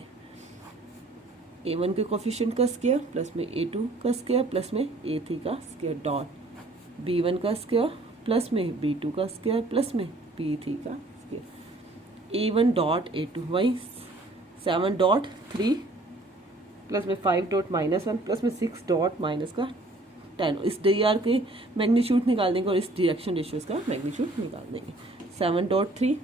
a1 के कोफिशिएंट का स्क्वायर प्लस में a2 का स्क्वायर प्लस में a3 का स्क्वायर डॉट b1 का स्क्वायर प्लस में b2 का स्क्वायर प्लस में b3 का स्क्वायर। a1 डॉट a2 वही 7 डॉट 3 प्लस में 5 डॉट -1 प्लस में 6 डॉट माइनस का 10। इस डी आर के मैग्नीट्यूड निकाल देंगे और इस डायरेक्शन रेशियोज का मैग्नीट्यूड निकाल देंगे। 7 डॉट 3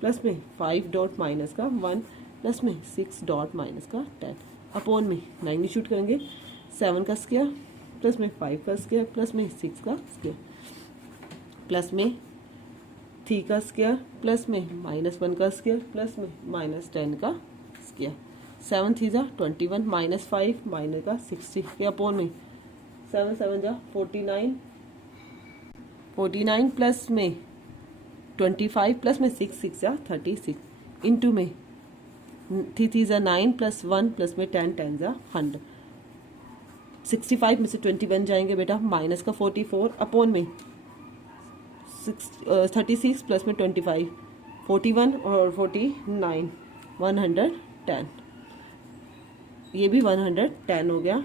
प्लस में 5 डॉट माइनस का 1 प्लस में 6 डॉट माइनस का 10 अपॉन में मैग्नीट्यूड करेंगे 7 का स्क्वायर प्लस में 5 का स्क्वायर प्लस में 6 का स्क्वायर प्लस में 3 का स्क्वायर प्लस में -1 का स्क्वायर प्लस में -10 का स्क्वायर। 7 3 जा 21 -5 माइनस का 60 के अपोन में 7 7 जा 49 प्लस में 25 प्लस में 6 6 जा 36 इंटू में 3 3 जा 9 प्लस 1 प्लस में 10 10 जा 100। 65 में से 21 जाएंगे बेटा, माइनस का 44 अपॉन में 36 प्लस में 25 41 और 49 110। ये भी 110 हो गया।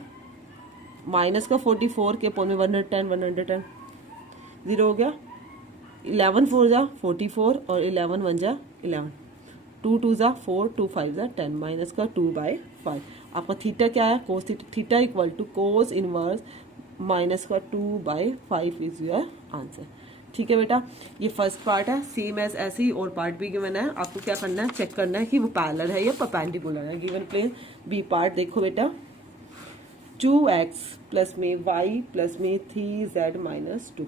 माइनस का 44 के अपोन में 110 0 हो गया। 11 4 जा 44 और 11 1 जा 11 2 2 जा 4 2 5 जा 10 माइनस का 2/5। आपका थीटा क्या है, cos theta equal to cos inverse minus का 2/5 इज योर आंसर। ठीक है बेटा, ये फर्स्ट पार्ट है, सेम एज ऐसे ही और पार्ट भी गिवन है। आपको क्या करना है, चेक करना है कि वो पैरेलल है या परपेंडिकुलर है। गिवन प्लेन बी पार्ट देखो बेटा, 2x प्लस में y प्लस में 3z माइनस 2।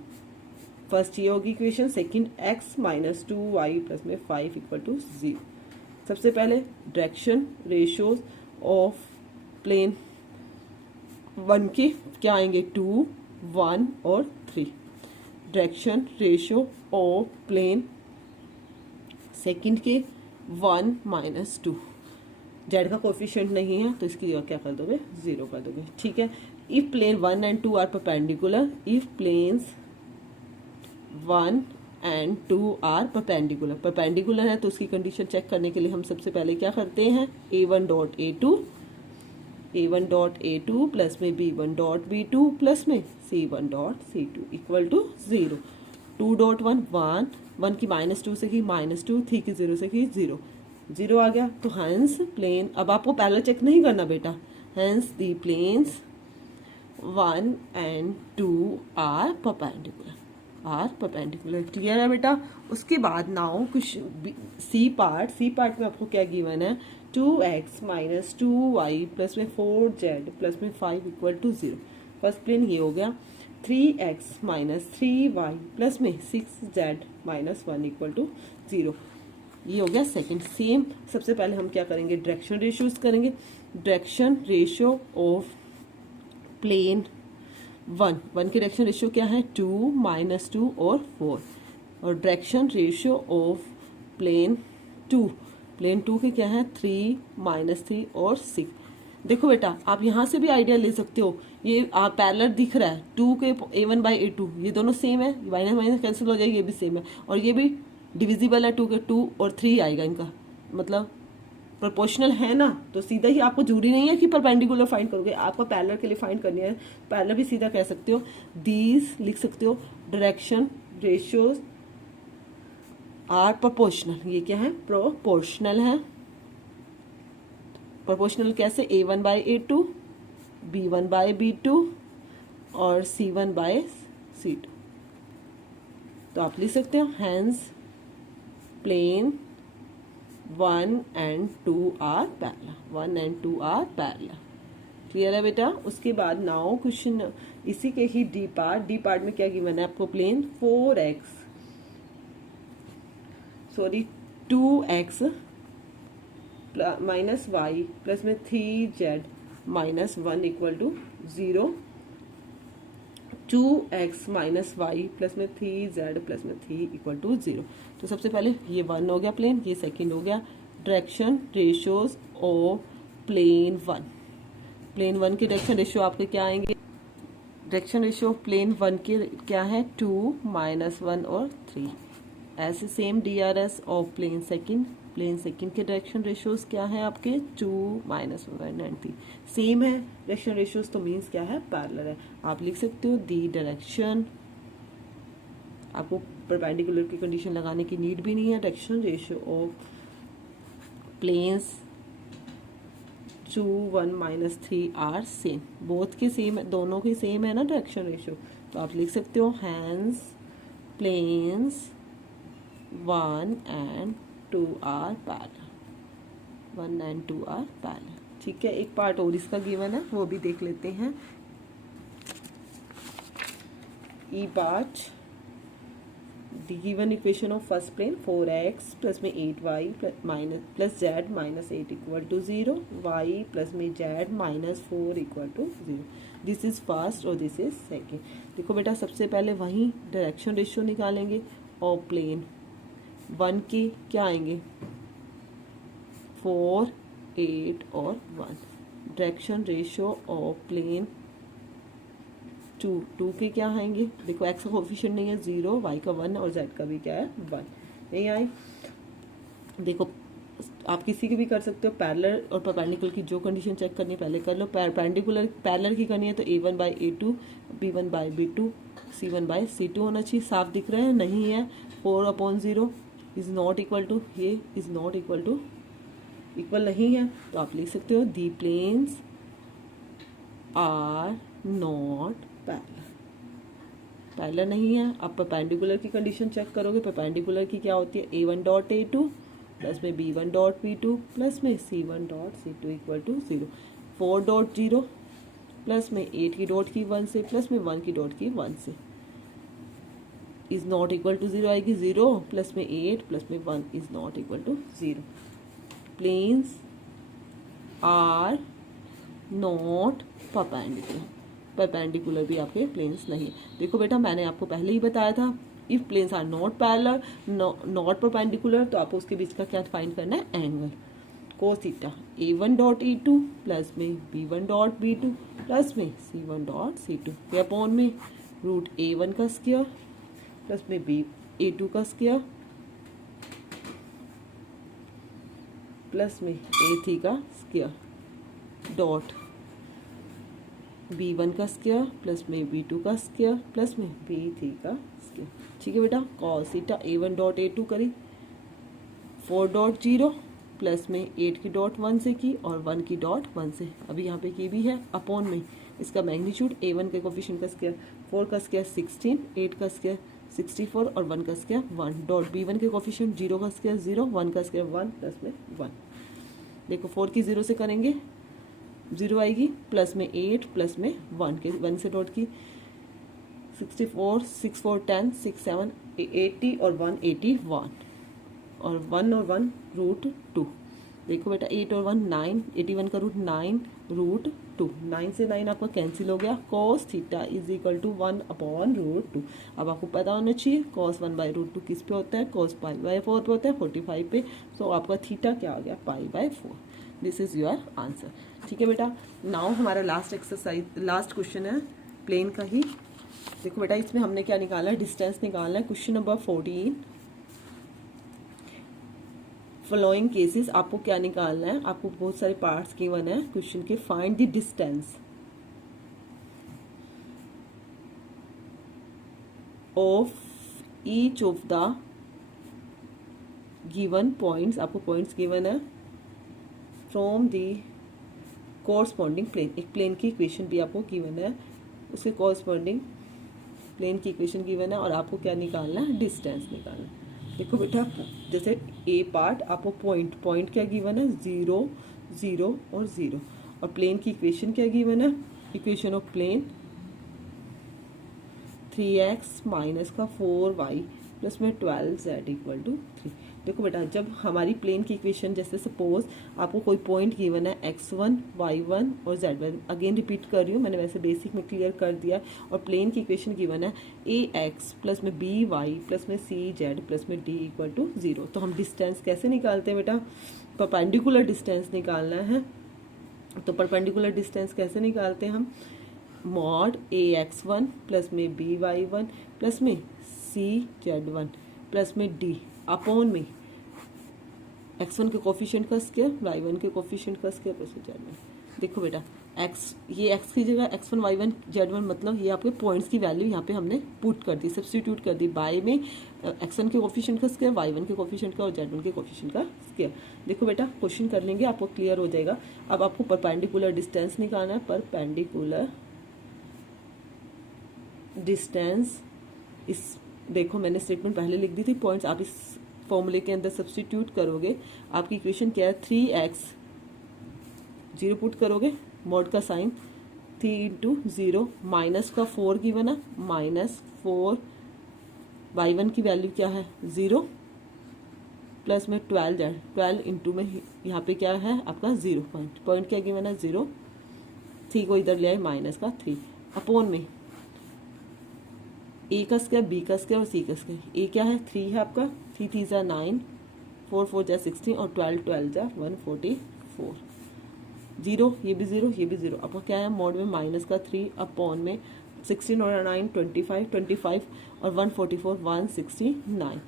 फर्स्ट ये होगी equation. Second x minus 2y plus में 5 इक्वल टू 0। सबसे पहले डायरेक्शन रेशियोज ऑफ प्लेन 1 के क्या आएंगे, 2 1 और 3। Direction ratio of plane second के 1 माइनस 2। जेड का कोफिशिएंट नहीं है तो इसकी क्या कर दोगे, 0 कर दोगे। ठीक है। If plane 1 and 2 are perpendicular, if planes 1 and 2 are perpendicular, perpendicular है तो उसकी कंडीशन चेक करने के लिए हम सबसे पहले क्या करते हैं, a1 dot a2 A1 dot A2 plus में B1 डॉट B2 प्लस में C1 dot C2 equal to 0। 2 dot 1 1, 1 की -2 से की -2, 3 की 0 से की 0, 0 आ गया। तो हेंस प्लेन, अब आपको पैरेलल चेक नहीं करना बेटा, hence the planes 1 and 2 are perpendicular. Clear है बेटा। उसके बाद नाउ कुछ सी पार्ट में आपको क्या गिवन है, 2x माइनस 2y प्लस में 4z प्लस में 5 इक्वल टू 0। फर्स्ट प्लेन ये हो गया। 3x माइनस 3y प्लस में 6z माइनस 1 इक्वल टू 0, ये हो गया सेकंड। सेम सबसे पहले हम क्या करेंगे, डायरेक्शन रेशियोज करेंगे। डायरेक्शन रेशियो ऑफ प्लेन 1 की डायरेक्शन रेशियो क्या है, 2 -2 और 4। और डायरेक्शन रेशियो ऑफ प्लेन 2 के क्या है, 3 -3 और 6। देखो बेटा आप यहाँ से भी आइडिया ले सकते हो, ये आप पैरेलल दिख रहा है 2 के A1 बाई A2, ये दोनों सेम है, माइनस माइनस कैंसिल हो जाएगी, ये भी सेम है, और ये भी डिविजिबल है 2 के 2 और 3 आएगा इनका, मतलब प्रोपोर्शनल है ना। तो सीधा ही, आपको जरूरी नहीं है कि परपेंडिकुलर फाइंड करोगे, आपको पैरेलल के लिए फाइंड करनी है, पैरेलल भी सीधा कह सकते हो, दीज लिख सकते हो, डायरेक्शन रेशियोज आर प्रोपोर्शनल। ये क्या है, प्रोपोर्शनल है। प्रोपोर्शनल कैसे, A1 by A2, B1 by B2 और C1 बाई C2। तो आप लिख सकते हो hence plane 1 and 2 are parallel, 1 and 2 are parallel. Clear है बेटा। उसके बाद नाउ क्वेश्चन इसी के ही डी पार्ट में क्या गिवन है आपको, plane 2x minus y plus में 3z minus 1 equal to 0, 2x minus y plus में 3z प्लस में 3 इक्वल टू 0। तो सबसे पहले ये 1 हो गया प्लेन, ये सेकंड हो गया। डायरेक्शन रेशियोज ऑफ प्लेन 1 के डायरेक्शन रेशियो आपके क्या आएंगे, डायरेक्शन रेशियो ऑफ प्लेन 1 के क्या है, 2 -1 और 3। ऐसे same DRS of plane second के डायरेक्शन रेशियोज क्या है आपके, 2 -1 and 3 सेम है डायरेक्शन रेशियोज, तो मीन्स क्या है, पैरेलल है। आप लिख सकते हो दी डायरेक्शन, आपको परपेंडिकुलर की कंडीशन लगाने की नीड भी नहीं है। Direction ratio of planes 2 1 -3 are same, both के सेम, दोनों के सेम है ना डायरेक्शन रेशियो। तो आप लिख सकते हो hence planes 1 and 2 are parallel, 1 and 2 are parallel. ठीक है, एक पार्ट और इसका गिवन है, वो भी देख लेते हैं। E part, the given equation of first plane 4x plus में 8y plus z minus 8 equal to 0, y plus में z minus 4 equal to 0। This is first और दिस इज सेकेंड। देखो बेटा सबसे पहले वहीं डायरेक्शन रेशियो निकालेंगे और प्लेन 1 के क्या आएंगे, 4 8 और 1। डायरेक्शन रेशियो ऑफ प्लेन 2 के क्या आएंगे, देखो x का कोफिशिएंट नहीं है 0, y का 1 और z का भी क्या है 1, नहीं आई। देखो आप किसी की भी कर सकते हो, पैरेलल और परपेंडिकुलर की जो कंडीशन चेक करनी है पहले कर लो। पैरेलल की करनी है तो A1 by A2, B1 by B2, C1 by C2 होना चाहिए। साफ दिख रहे हैं, नहीं है 4/0 इज नॉट इक्वल टू, ये is not equal to, equal नहीं है। तो आप लिख सकते हो the planes are not parallel नहीं है। अब परपेंडिकुलर की कंडीशन चेक करोगे, परपेंडिकुलर की क्या होती है, A1 डॉट A2 प्लस में B1 डॉट B2 प्लस में C1 dot C2 equal to 0, 4 dot 0 plus में 8 की डॉट की 1 से प्लस में 1 की डॉट की 1 से इज नॉट इक्वल टू 0 आएगी, 0 प्लस में 8 प्लस में 1 is not equal to 0। Planes are not perpendicular भी आपके प्लेन्स नहीं। देखो बेटा मैंने आपको पहले ही बताया था, if planes are not parallel not perpendicular, तो आपको उसके बीच का क्या फाइंड करना है, angle cos theta. A1 dot A2 plus में B1 डॉट B2 प्लस में C1 डॉट C2 के अपॉन में रूट A1 का स्क्वायर प्लस में A2 का स्क्वायर प्लस में A3 का स्क्वायर डॉट b1 का स्क्वायर प्लस में b2 का स्क्वायर प्लस में b3 का स्क्वायर। ठीक है बेटा, cos theta a1 dot a2 करी 4 डॉट 0 प्लस में 8 की डॉट 1 से की और 1 की डॉट 1 से, अभी यहाँ पे की भी है, अपॉन में इसका मैग्नीट्यूड a1 के कोफिशिएंट का स्क्वायर 4 का स्क्वायर 16, 8 का स्क्वायर 64 और 1 का स्क्वायर 1 डॉट b1 के कोफिशिएंट 0 का स्क्वायर 0, 1 का स्क्वायर 1 प्लस में 1। देखो 4 की 0 से करेंगे 0 आएगी, प्लस में 8 प्लस में 1 के 1 से डॉट की 64 6 4 10 6 7 80 और 1 81 और 1 और 1 रूट 2। देखो बेटा 8 और 1 9, 81 का रूट 9 रूट 2, 9 से 9 आपका कैंसिल हो गया। Cos theta is equal to 1 upon root 2। अब आपको पता होना चाहिए कॉस 1 बाई रूट 2 किस पे होता है, कॉस पाई बाई 4 पे होता है 45 पे। सो आपका थीटा क्या आ गया, pi by 4। This is your answer. ठीक है बेटा, नाउ हमारा लास्ट एक्सरसाइज, लास्ट क्वेश्चन है प्लेन का ही। देखो बेटा इसमें हमने क्या निकाला है, डिस्टेंस निकालना है। क्वेश्चन नंबर 14, फॉलोइंग केसेस आपको क्या निकालना है, आपको बहुत सारे पार्ट्स गिवन है क्वेश्चन के। Find the distance of each of the given points, आपको पॉइंट्स गिवन है फ्रॉम द कोरस्पॉन्डिंग प्लेन। एक प्लेन की इक्वेशन भी आपको गिवन है, उसके कोरस्पॉन्डिंग प्लेन की इक्वेशन गिवन है और आपको क्या निकालना है, डिस्टेंस निकालना है। देखो बेटा जैसे ए पार्ट आपको पॉइंट क्या गिवन है, 0 0 और 0, और प्लेन की इक्वेशन क्या गिवन है, equation of plane 3x minus का 4y प्लस में 12z इक्वल टू 3। देखो बेटा जब हमारी प्लेन की इक्वेशन, जैसे सपोज आपको कोई पॉइंट गिवन है x1 y1 और z1, अगेन रिपीट कर रही हूँ, मैंने वैसे बेसिक में क्लियर कर दिया, और प्लेन की इक्वेशन गिवन है ax प्लस में by प्लस में cz प्लस में d इक्वल टू 0। तो हम डिस्टेंस कैसे निकालते हैं बेटा, परपेंडिकुलर डिस्टेंस निकालना है। तो परपेंडिकुलर डिस्टेंस कैसे निकालते हैं हम, मॉड ax1 प्लस में by1 प्लस में cz1 प्लस में d अपॉन में x1 के कोफिशिएंट का स्क्वायर y1 के कोफिशिएंट का स्क्वायर प्लस z1। देखो बेटा x, ये x की जगह x1 y1 z1, मतलब ये आपके पॉइंट्स की वैल्यू यहाँ पे हमने पुट कर दी, सब्स्टिट्यूट कर दी। बाय में x1 के कोफिशिएंट का स्क्वायर, y1 के कोफिशिएंट का और z1 के कोफिशिएंट का स्क्वायर। देखो बेटा क्वेश्चन कर लेंगे, आपको क्लियर हो जाएगा। अब आपको परपेंडिकुलर डिस्टेंस निकालना है। परपेंडिकुलर डिस्टेंस, इस देखो मैंने स्टेटमेंट पहले लिख दी थी, पॉइंट्स आप इस फॉर्मूले के अंदर सब्स्टिट्यूट करोगे। आपकी इक्वेशन क्या है, 3x 0 पुट करोगे, मॉड का साइन 3 इंटू 0 माइनस का 4 की बना, माइनस 4 y1 की वैल्यू क्या है 0 प्लस में 12 इंटू में यहाँ पे क्या है आपका 0 पॉइंट क्या गिवन है 0, 3 को इधर ले आए माइनस का 3 अपॉन में ए का स्क्वायर, बी का स्क्वायर और सी का स्क्वायर। ए क्या है 3 है आपका, 3 3 जा 9, 4 4 जा 16 और 12 जा 144। 0 ये भी 0 ये भी 0, आपका क्या है मॉड में माइनस का 3 अपॉन में 16 और 9 25 और 144 169।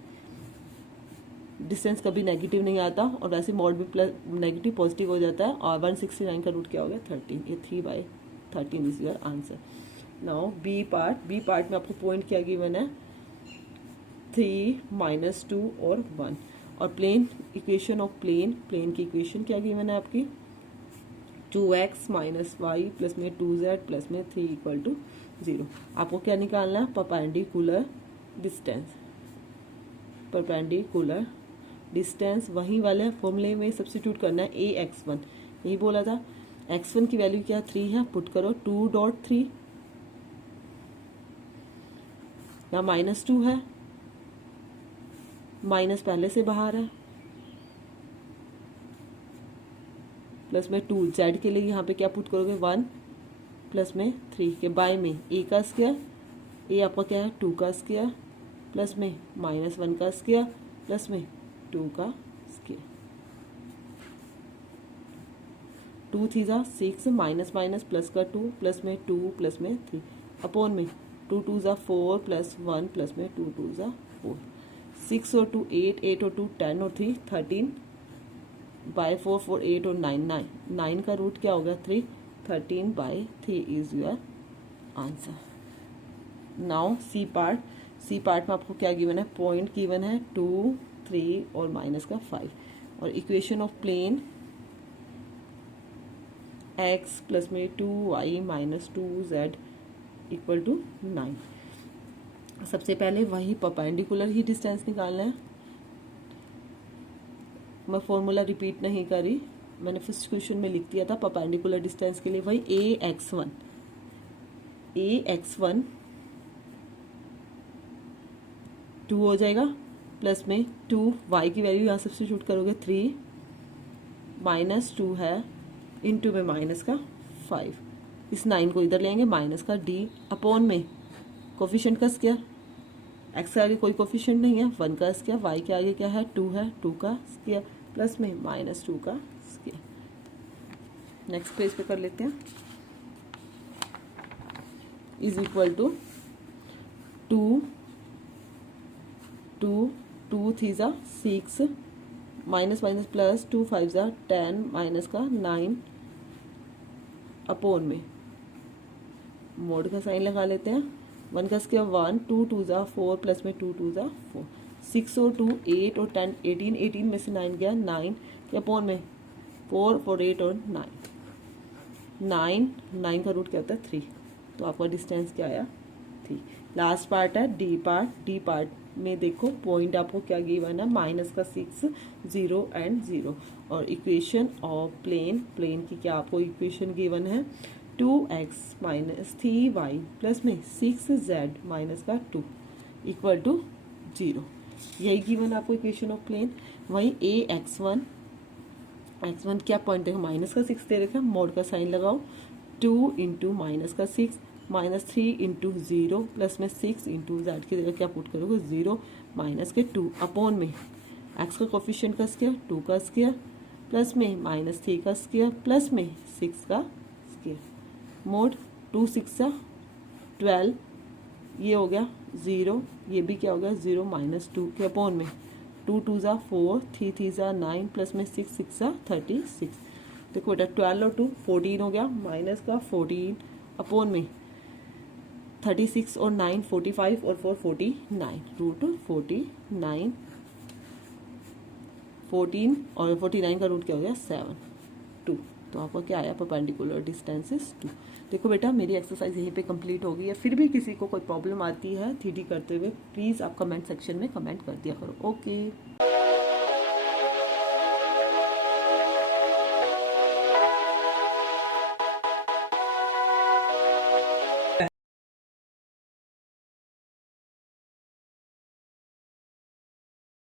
डिस्टेंस कभी नेगेटिव नहीं आता और वैसे मॉड भी प्लस नेगेटिव पॉजिटिव हो जाता है। और 169 का रूट क्या हो गया 13, ये 3/13 is your answer. Now B part में आपको पॉइंट क्या गिवन है 3 माइनस 2 और 1, और प्लेन इक्वेशन ऑफ प्लेन की इक्वेशन क्या गिवन है आपकी 2x माइनस वाई प्लस में 2z प्लस में 3 इक्वल टू 0। आपको क्या निकालना है परपेंडिकुलर डिस्टेंस वही वाले फॉर्मूले में सब्स्टिट्यूट करना है। ax1 यही बोला था, x1 की वैल्यू क्या 3 है, पुट करो 2.3 या माइनस 2 है, माइनस पहले से बाहर है, प्लस में 2 z के लिए यहाँ पे क्या पुट करोगे 1 प्लस में 3 के बाय में a का स्क्वायर, a आपका क्या है 2 का स्क्वायर प्लस में माइनस 1 का स्क्वायर प्लस में 2 का स्क्वायर, 2 3 जा 6 माइनस माइनस प्लस का 2 प्लस में 2 प्लस में 3 अपॉन में 2 2 जा 4 प्लस 1 प्लस में 2 2 जा 4, 6 और 2 8, 8 और 2 10 और 3 13 बाय 4 4 8 और 9 9 का रूट क्या हो गया 3, 13/3 is your answer. Now C part में आपको क्या गिवन है, पॉइंट गिवन है 2, 3 और माइनस का 5 और equation of plane x plus में 2y minus 2z equal to 9। सबसे पहले वही परपेंडिकुलर ही डिस्टेंस निकालना है। मैं फॉर्मूला रिपीट नहीं करी, मैंने फर्स्ट क्वेश्चन में लिख दिया था परपेंडिकुलर डिस्टेंस के लिए वही ax1 2 हो जाएगा प्लस में 2y की वैल्यू यहाँ सब्स्टिट्यूट करोगे 3 माइनस 2 है इनटू में माइनस का 5, इस 9 को इधर लेंगे माइनस का d अपॉन में कोफिशिएंट का स्क्वायर, x के आगे कोई कोफिशिएंट नहीं है 1 का स्क्वायर, y के आगे क्या है 2 है 2 का स्क्वायर प्लस में माइनस 2 का स्क्वायर। नेक्स्ट पेज पे कर लेते हैं। इज इक्वल टू 2 3 ज़ा 6 माइनस माइनस प्लस 2 5 ज़ा 10 माइनस का 9 अपॉन में मोड का साइन लगा लेते हैं 1 का स्क्वायर 1 2 2 ज़ा 4 प्लस में 2 2 ज़ा 4 6 और 2 8 और 10 18 में से 9 गया 9 के अपॉन में 4 4 8 और 9 का रूट क्या होता है 3, तो आपका डिस्टेंस क्या आया 3। लास्ट पार्ट है डी पार्ट में देखो पॉइंट आपको क्या गिवन है माइनस का 6 0 एंड 0 और इक्वेशन ऑफ प्लेन की क्या आपको इक्वेशन गिवन है 2x माइनस 3y प्लस में 6z माइनस का 2 इक्वल टू 0, यही गिवन आपको इक्वेशन ऑफ प्लेन। वही ax1 क्या पॉइंट देखो माइनस का 6 दे रखा है, मोड का साइन लगाओ 2 इंटू माइनस का 6 माइनस 3 इंटू 0 प्लस में 6 इंटू जेड की जगह क्या पुट करोगे 0 माइनस के 2 अपॉन में x का कोफिशिएंट का स्क्वायर 2 का स्क्वायर प्लस में माइनस 3 का स्क्वायर प्लस में 6 का स्क्वायर मोड 2 6 12 ये हो गया 0, ये भी क्या हो गया 0 माइनस 2 के अपॉन में 2 2 ज़ा 4 3 3 ज़ा 9 प्लस में 6 6 ज़ा 36। देखो बेटा 12 और 2 14 हो गया माइनस का 14 अपॉन में 36 और 9 45 और 4 49 रूट 49 14 और 49 का रूट क्या हो गया 7 2, तो आपका क्या आया परपेंडिकुलर डिस्टेंस इज 2। देखो बेटा मेरी एक्सरसाइज यहीं पे कंप्लीट हो गई है। फिर भी किसी को कोई प्रॉब्लम आती है 3D करते हुए प्लीज़ आप कमेंट सेक्शन में कमेंट कर दिया करो। ओके।